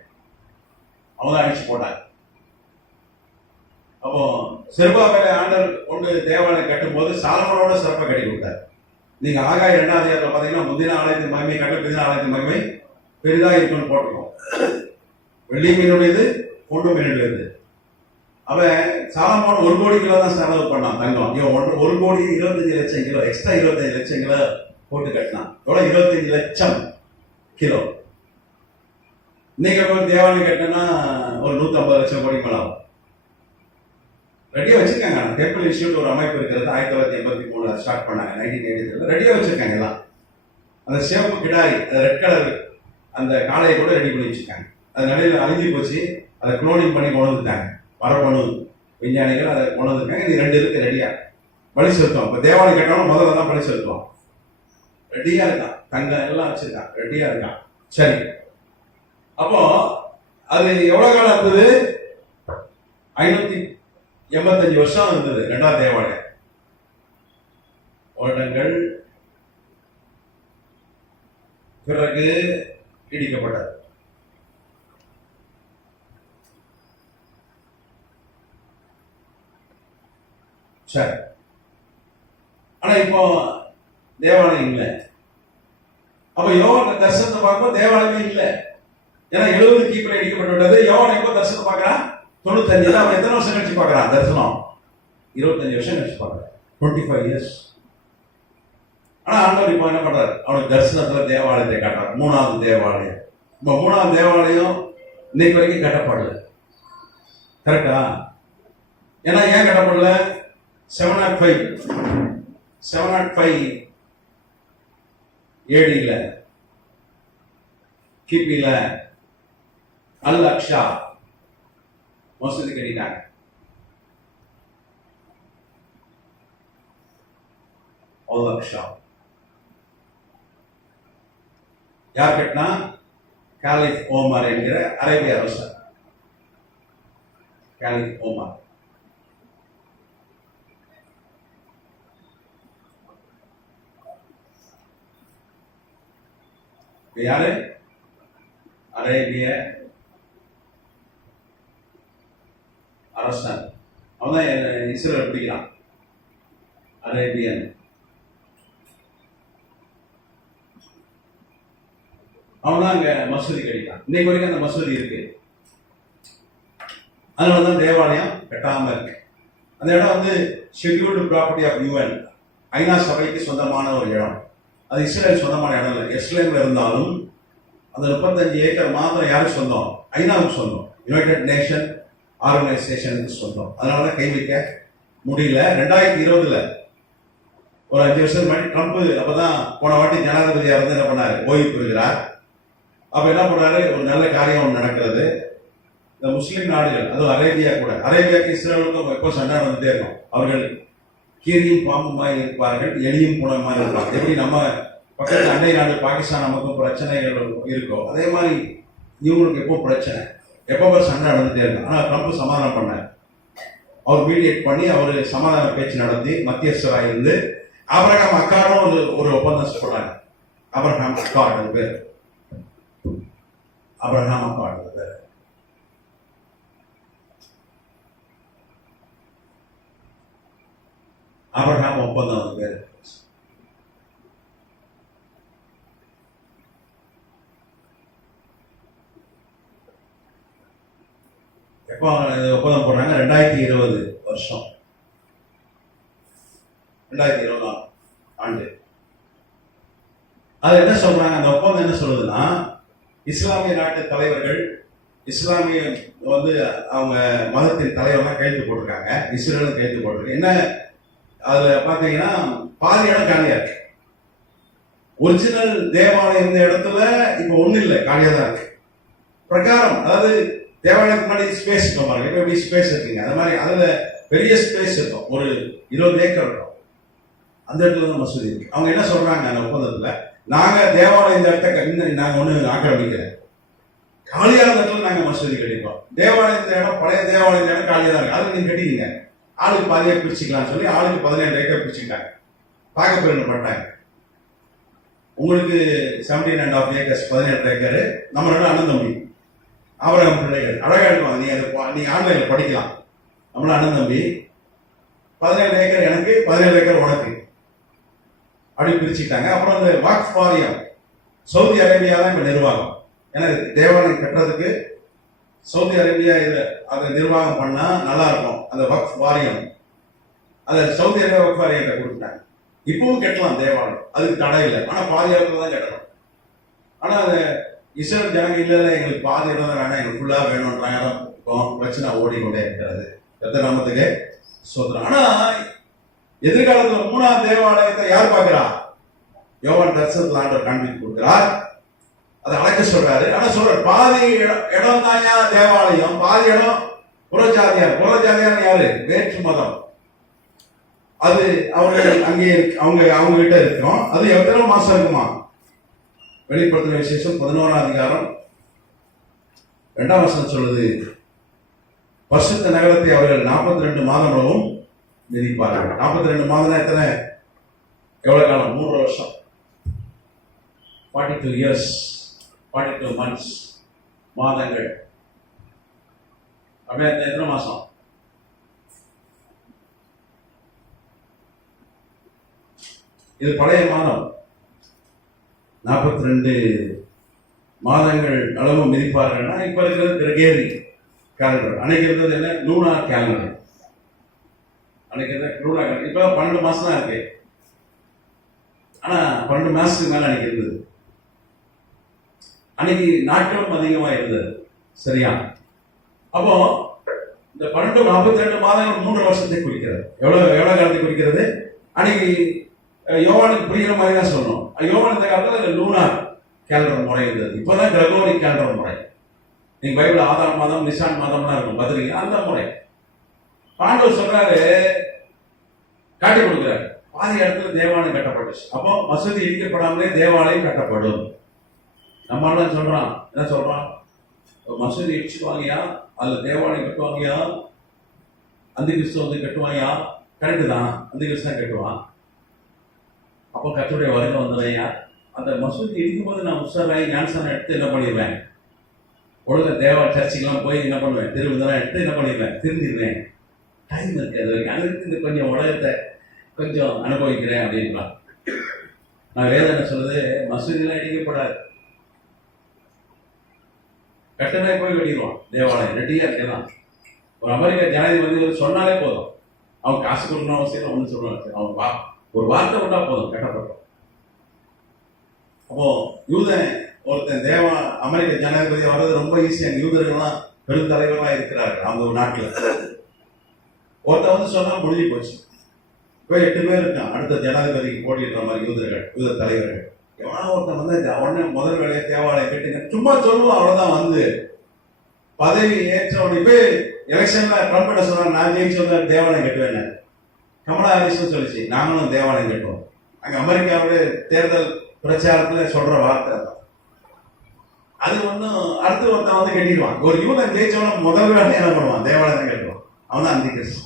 அவங்க தான் அடிச்சு போட்டாங்க. அப்போ செருபாபேலை ஆண்டவர் கொண்டு தேவாலயம் கட்டும் போது சாலமோனோட சிறப்பை கட்டி கொடுத்தார். நீங்க ஆகாய 2ஆம் அதிகாரத்தில் பார்த்தீங்கன்னா முந்தின ஆலயத்தின் மகிமை கட்ட பிந்தின ஆலயத்தின் மகிமை பெரிதாக இருக்குன்னு போட்டிருக்கோம். வெள்ளி மீனுடையது, பொண்ணு மீனுடையது. அவன் சாலமோன் 1 கோடி கிலோ தான் செலவு பண்ணான் தங்கம். இவன் 1 கோடி 25 லட்சம் கிலோ, எக்ஸ்ட்ரா 25 லட்சம் கிலோ போட்டு கட்டினான். எவ்வளோ? 25 லட்சம் கிலோ. இன்னைக்கு ஒரு தேவாலயம் கட்டினா ஒரு 150 லட்சம் கோடி மேல ஆகும். ரெடியா வச்சிருக்காங்க. டெம்பிள் இன்ஸ்டியூட் ஒரு அமைப்பு இருக்கிறது. 1983 ஸ்டார்ட் பண்ணாங்க. 1983 ரெடியா வச்சிருக்காங்க எல்லாம். அந்த சிவப்பு கிடாரி, ரெட் கலர் அந்த காளையை கூட ரெடி பண்ணி வச்சிருக்காங்க. அது நடுவில் அழிஞ்சு போச்சு. அதை குளோனிங் பண்ணி கொண்டு வந்துட்டாங்க. மரபணு விஞ்ஞானிகள் அதை கொண்டு வந்துருக்காங்க. இது 2 இருக்கு ரெடியா. பலி செலுத்துவோம். இப்போ தேவாலயம் கட்டணும், முதல்ல தான் பலி செலுத்துவோம். ரெடியா இருக்கான். தங்கம் எல்லாம் வச்சிருக்கான், ரெடியா இருக்கான். சரி, அப்போ அது எவ்வளவு காலம் இருந்தது? 585 வருஷம் இருந்தது 2ஆம் தேவாலயம். வருடங்கள் பிறகு இடிக்கப்பட்டது. சரி, ஆனா இப்போ தேவாலயம் இல்லை. அப்ப யோவான் தரிசனத்தை பார்க்கும்போது தேவாலயமே இல்லை. ஏன்னா 70 கிபில இடிக்கப்பட்டு விட்டது. யோவான் எப்போ தரிசனத்தை பார்க்கறான்? 95. அவன் எத்தனை வருஷம் கழிச்சு பார்க்கறான் தரிசனம்? 25 வருஷம் கழிச்சு பார்க்கறான். 25 இயர்ஸ். ஆனா ஆண்டவர் இப்போ என்ன பண்றாரு? அவனுக்கு தரிசனத்துல தேவாலயத்தை காட்டுறார். 3ஆவது தேவாலயம். இப்போ 3ஆவது தேவாலயம் இன்னைக்கு வரைக்கும் கட்டப்படல. கரெக்டா? ஏன்னா ஏன் கட்டப்படல? 705 AD கிபில அல் அக்ஷா மசூதி கட்டிட்டாங்க. அல் அக்ஷா யார் கட்டினா? காலிஃப் ஓமர் என்கிற அரேபிய அரசர். காலிஃப் ஓமர். யாரு? அரேபிய அரசன். அவன் இஸ்ரேல் பிடிக்கிறான். அரேபியன். அவன் தான் அங்க மசூதி கட்டிட்டான். இன்னைக்கு வரைக்கும் அந்த மசூதி இருக்கு. அதனாலதான் தேவாலயம் கட்டாம இருக்கு. அந்த இடம் வந்து ஷெட்யூல்டு ப்ராப்பர்ட்டி ஆஃப் UN, ஐநா சபைக்கு சொந்தமான ஒரு இடம். அது இஸ்ரேல் சொந்தமான இடம் இல்லை. எஸ்ரேல்ல இருந்தாலும் அந்த 35 ஏக்கர் மாத்திரம் யாருக்கு சொந்தம்? ஐநாவுக்கு சொந்தம். யுனைடெட் நேஷன் ஆர்கனைசேஷனுக்கு சொந்தம். அதனாலதான் கை வைக்க முடியல. 2020 ஒரு 5 வருஷத்துக்கு முன்னாடி ட்ரம்ப் அப்பதான் போன வாட்டி ஜனாதிபதியா இருந்து என்ன பண்ணாரு, ஓய்வு பெறுகிறார். அப்ப என்ன பண்ணாரு, ஒரு நல்ல காரியம் ஒன்று நடக்கிறது. இந்த முஸ்லிம் நாடுகள், அதுவும் அரேபியா கூட, அரேபியாவுக்கு இஸ்ரேலுக்கும் எப்போ சண்டை வந்துட்டே இருக்கும். அவர்கள் கீரியும் பாம்புமாய் இருப்பார்கள், எலியும் புனமாய் இருப்பாங்க. எப்படி நம்ம பக்கத்து அண்டை நாடு பாகிஸ்தான் நமக்கும் பிரச்சனைகள் இருக்கோ, அதே மாதிரி இவங்களுக்கு எப்போ பிரச்சனை, எப்போ சண்டை நடந்துட்டே இருக்கும். ஆனா ட்ரம்ப் சமாதானம் பண்ணார். அவர் மீடியேட் பண்ணி அவர் சமாதான பேச்சு நடத்தி மத்தியஸ்தராக இருந்து ஆபிரகாம் அக்காடும் ஒரு ஒப்பந்தம் சொல்றாங்க. ஆபிரகாம் அக்காடு பேர், ஆபிரகாம் அக்காடு பேர். ஆபிரகாம் ஒப்பந்தம் பேர். எப்போ ஒப்பந்தம் போடுறாங்க, 2020 வருஷம், 2020 ஆண்டு. அது என்ன சொல்றாங்க, அந்த ஒப்பந்தம் என்ன சொல்லுதுன்னா, இஸ்லாமிய நாட்டு தலைவர்கள், இஸ்லாமிய அவங்க மதத்தின் தலைவர்கள் கையெழுத்து போட்டிருக்காங்க, இஸ்ரேலும் கையெழுத்து போட்டிருக்காங்க. என்ன அதுல பாத்தீங்கன்னா பாதி இடம் காலியா இருக்கு. ஒரிஜினல் தேவாலயம் இந்த இடத்துல இப்ப ஒண்ணு இல்லை, காலியா தான் இருக்கு. பிரகாரம், அதாவது தேவாலயத்துக்கு முன்னாடி ஸ்பேஸ் இருக்கும் பாருங்க, இப்ப எப்படி ஸ்பேஸ் இருக்குங்க, அது மாதிரி அதுல பெரிய ஸ்பேஸ் இருக்கும், ஒரு 20 ஏக்கர் இருக்கும். அந்த இடத்துல தான் மசூதி இருக்கு. அவங்க என்ன சொல்றாங்க அந்த ஒப்பந்தத்துல, நாங்க தேவாலயம் இந்த இடத்த நாங்க ஒண்ணு ஆக்கிரமிக்கல, காலியான இடத்துல நாங்க மசூதி கட்டிப்போம். தேவாலயத்த இடம், பழைய தேவாலயத்த இடம் காலியா தான் இருக்கு, அதுல நீங்க கட்டிக்கீங்க, ஆளுக்கு பாதியா பிரிச்சுக்கலாம்னு சொல்லி ஆளுக்கு 17 ஏக்கர் பிரிச்சுக்கிட்டாங்க. பார்க்க பண்ணாங்க. உங்களுக்கு 17.5 ஏக்கர்ஸ், 18 ஏக்கர் நம்மளோட அண்ணன் தம்பி ஆபிரகாம் பிள்ளைகள். அழகா இருக்கும், நீங்க ஆன்லைன்ல படிக்கலாம். நம்மள அண்ணன் தம்பி 17 ஏக்கர் எனக்கு, 17 ஏக்கர் உனக்கு, அப்படி பிரிச்சுக்கிட்டாங்க. அப்புறம் அந்த வக்ஃப் வாரியம், சவுதி அரேபியா தான் இப்ப நிர்வாகம். ஏன்னா தேவாலயம் கட்டுறதுக்கு சவுதி அரேபியா அதை நிர்வாகம் பண்ணா நல்லா இருக்கும். அந்த வக்ஃப் வாரியம், அதை சவுதி அரேபியா வக்ஃப் வாரியத்தை கொடுத்துட்டாங்க. இப்பவும் கட்டலாம் தேவாலயம், அதுக்கு தடை இல்லை. ஆனா பாதி இடத்துல தான் கட்டணும். ஆனா அது இஸ்ரேல் ஜனங்க இல்ல எங்களுக்கு பாதி இடம் தான் வேணாம், எங்களுக்கு ஃபுல்லா வேணும்ன்றாங்க. பிரச்சனை ஓடிக்கொண்டே இருக்கிறது. எத்தனை நாமத்துக்கு சோதனை. ஆனா எதிர்காலத்துல 3ஆம் தேவாலயத்தை யார் பார்க்கிறா? யோவான் தரிசனத்தில் ஆண்டவர் காண்பித்து கொடுக்கிறார், அதை அழைக்க சொல்றாரு. ஆனா சொல்றாரு, பாதி இடம் தாயா தேவாலயம், பாதி இடம் புறஜாதியார். புறஜாதியார் யாரு? வேற்று மதம். அது அவர்கள் அங்கே அவங்க கிட்ட இருக்கும். அது எத்தனை மாசம் இருக்குமா? வெளிப்படுத்தின விசேஷம் 11ஆம் அதிகாரம் 2ஆம் வசனம் சொல்லுது, பரிசுத்த நகரத்தை அவர்கள் 42 மாதங்களும் மிதிப்பார்கள். 42 மாதம் எத்தனை? எவ்வளவு காலம்? 3 வருஷம், 42 years, 42 months, மாதங்கள். அப்படியே எத்தனை மாசம்? இது பழைய மாதம். 42 மாதங்கள் அளவு மிதிப்பார்கள்னா, இப்ப இருக்கிறது கிரகேரி கேலண்டர். அன்னைக்கு இருந்தது என்ன? Lunar calendar. அன்னைக்கு லூனார் கேலண்டர். இப்ப 12 மாசம் தான் இருக்கு. ஆனா 12 மாசத்துக்கு மேல அன்னைக்கு இருந்தது. அன்னைக்கு நாட்களும் அதிகமா இருந்தது. சரியா? அப்போ இந்த 12 42 மாதங்கள் 3 வருஷத்தை குறிக்கிறது. எவ்வளவு காலத்தை குறிக்கிறது? அன்னைக்கு யோவானுக்கு புரிகிற மாதிரி தான் சொல்லணும். யோவான் இந்த காலத்துல லூனார் கேலண்டர் முறை இருந்தது. இப்பதான் கிரகோரி கேலண்டர் முறை. நீங்க பைபிள் ஆதார் மாதம், நிசான் மாதம்லாம் இருக்கும் பதினீங்க, அந்த முறை. பாண்டவர் சொல்றாரு, காட்டி கொடுக்கிறாரு, பாதி இடத்துல தேவாலயம் கட்டப்பட்டுச்சு. அப்போ மசூதி இடிக்கப்படாமலே தேவாலயம் கட்டப்படும். நம்மளாம் சொல்றான், என்ன சொல்றான்? மசூதி இடிச்சுக்குவாங்கயா, அதுல தேவாலயம் கட்டுவாங்கயா, அந்த கிறிஸ்துவ கட்டுவாங்கயா. கரெக்டு தான், அந்த கிறிஸ்து தான் கட்டுவான். அப்போ கர்த்தருடைய வருகை வந்துடுறையா. அந்த மசூதி இடிக்கும் போது நான் உஷாராய் ஞானஸ்தானம் எடுத்து என்ன பண்ணிடுவேன், ஒழுங்க தேவா சர்ச்சுக்கெல்லாம் போய் என்ன பண்ணுவேன், திருவிழா எடுத்து என்ன பண்ணிடுவேன், திருந்திடுவேன். டைம் இருக்கு, அது வரைக்கும் அதுக்கு கொஞ்சம் உலகத்தை கொஞ்சம் அனுபவிக்கிறேன் அப்படின்லாம். நான் வேதம் என்ன சொல்லுது, மசூதியெல்லாம் இடிக்கப்படாது, கட்டணை போய் கட்டிடுவான் தேவாலயம், ரெடியா இருக்கலாம். ஒரு அமெரிக்க ஜனாதிபதி சொன்னாலே போதும், அவங்க காசு கொடுக்கணும் அவசியம் ஒன்று சொல்லணும், அவங்க ஒரு வார்த்தை விட்டா போதும், கட்டப்பட்டோம். அப்போ யூதன் ஒருத்தன் அமெரிக்க ஜனாதிபதி வர்றது ரொம்ப ஈஸியா. யூதர்கள்லாம் பெருந்தலைவர்களா இருக்கிறார்கள் அவங்க ஒரு நாட்டுல. ஒருத்தன் வந்து சொன்னா முடிஞ்சு போச்சு. இப்போ 8 பேர் இருக்கான் அடுத்த ஜனாதிபதிக்கு போட்டியிடுற மாதிரி யூத தலைவர்கள். எவனா ஒருத்தன் வந்து உடனே முதல் வேலையை தேவாலயம் கேட்டுங்க சும்மா சொல்லுவோம், அவ்வளவுதான். வந்து பதவி ஏற்ற உடனே போய் எலெக்ஷன்ல ட்ரம்ப் என்ன சொன்னா, நான் ஜெயிச்சவங்க தேவாலயம் கட்டுவேன். கமலா ஹாரிஸ் சொல்லிச்சு, நாங்களும் தேவாலயம் கட்டுவோம். அங்க அமெரிக்காவுடைய தேர்தல் பிரச்சாரத்துல சொல்ற வார்த்தை தான். அது ஒன்றும் அடுத்து ஒருத்தன் வந்து கட்டிடுவான். ஒரு யூதன் ஜெயிச்சவன முதல் வேலை என்ன பண்ணுவான், தேவாலயம் கட்டுவான். அவன் தான் அந்தி கிறிஸ்து.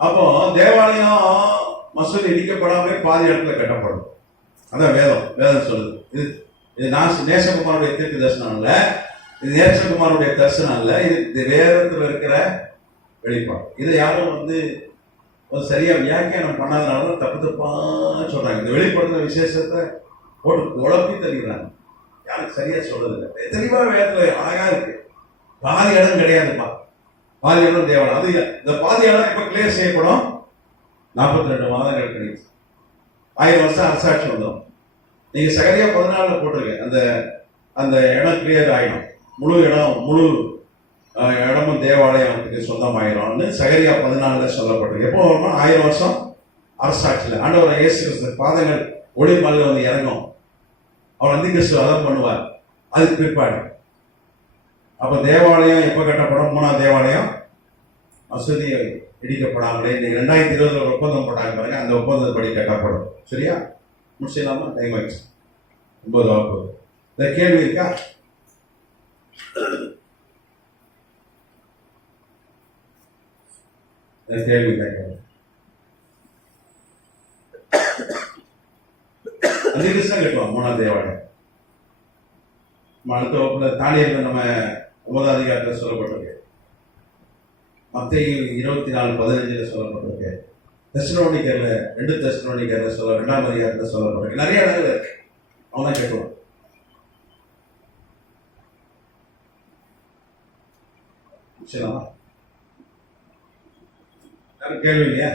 அப்போ தேவாலயம் மசூதி இடிக்கப்படாமலே பாதி இடத்துல கட்டப்படும். அதான் வேதம் சொல்லுது. இது நேசகுமாருடைய தீர்க்க தரிசனம் இல்ல, இது நேசகுமாருடைய தரிசனம் இல்ல, இது வேதத்துல இருக்கிற வெளிப்பாடு. இதை யாரும் வந்து சரியா வியாக்கியானம் பண்ணாதனால தப்பு தப்பா சொல்றாங்க. இந்த வெளிப்படுத்துற விசேஷத்தை போட்டு குழப்பி தருகிறாங்க. யாருக்கு சரியா சொல்றது இல்லை. தெளிவா வேதத்துல அழகா இருக்கு. பாதி இடம் கிடையாதுப்பா, பாதி இடம் தேவன். அது இந்த பாதி இடம் இப்ப கிளியர் செய்யப்படும். 42 மாதங்கள் கழிச்சு 1000 வருஷம் அரசாட்சி வந்துடும். நீங்க சகரியா 14 போட்டிருக்க அந்த அந்த இடம் கிளியர் ஆயிடும். முழு இடமும் தேவாலயத்துக்கு சொந்தமாயிடும்னு சகரியா 14 சொல்லப்பட்டிருக்கு. எப்போ வரும்னா 1000 வருஷம் அரசாட்சியில் ஆண்டவர் இயேசு கிறிஸ்து பாதங்கள் ஒளி மலையில் வந்து இறங்கும். அவர் வந்து கிறிஸ்து அதம் பண்ணுவார். அதுக்கு பிற்பாடு அப்ப தேவாலயம் எப்ப கட்டப்படும்? 3ஆம் தேவாலயம் மசூதி இடிக்கப்படாமலே 2020 ஒரு ஒப்பந்தம் போட்டாங்க பாருங்க, அந்த ஒப்பந்தப்படி கட்டப்படும். சரியா? முடிச்சிடலாமா? டைம் ஆயிடுச்சு. 9 வகுப்பு. இந்த கேள்வி இருக்கா? கேள்வி அந்த கிருஷ்ணன் கட்டுவோம் 3ஆம் தேவாலயம். அடுத்த வகுப்புல தானியேல் நம்ம 9ஆம் அதிகாரத்தில் சொல்லப்பட்டிருக்கு. மத்தேயு 24:15 சொல்லப்பட்டிருக்கு. தெசலோனிக்கர்ல 2 தெசலோனிக்கர்ல 2ஆம் அதிகாரத்தில் சொல்லப்பட்டிருக்கு. நிறைய இடங்கள் இருக்கு. அவன் கேட்கலாம். கேள்வி இல்லையா?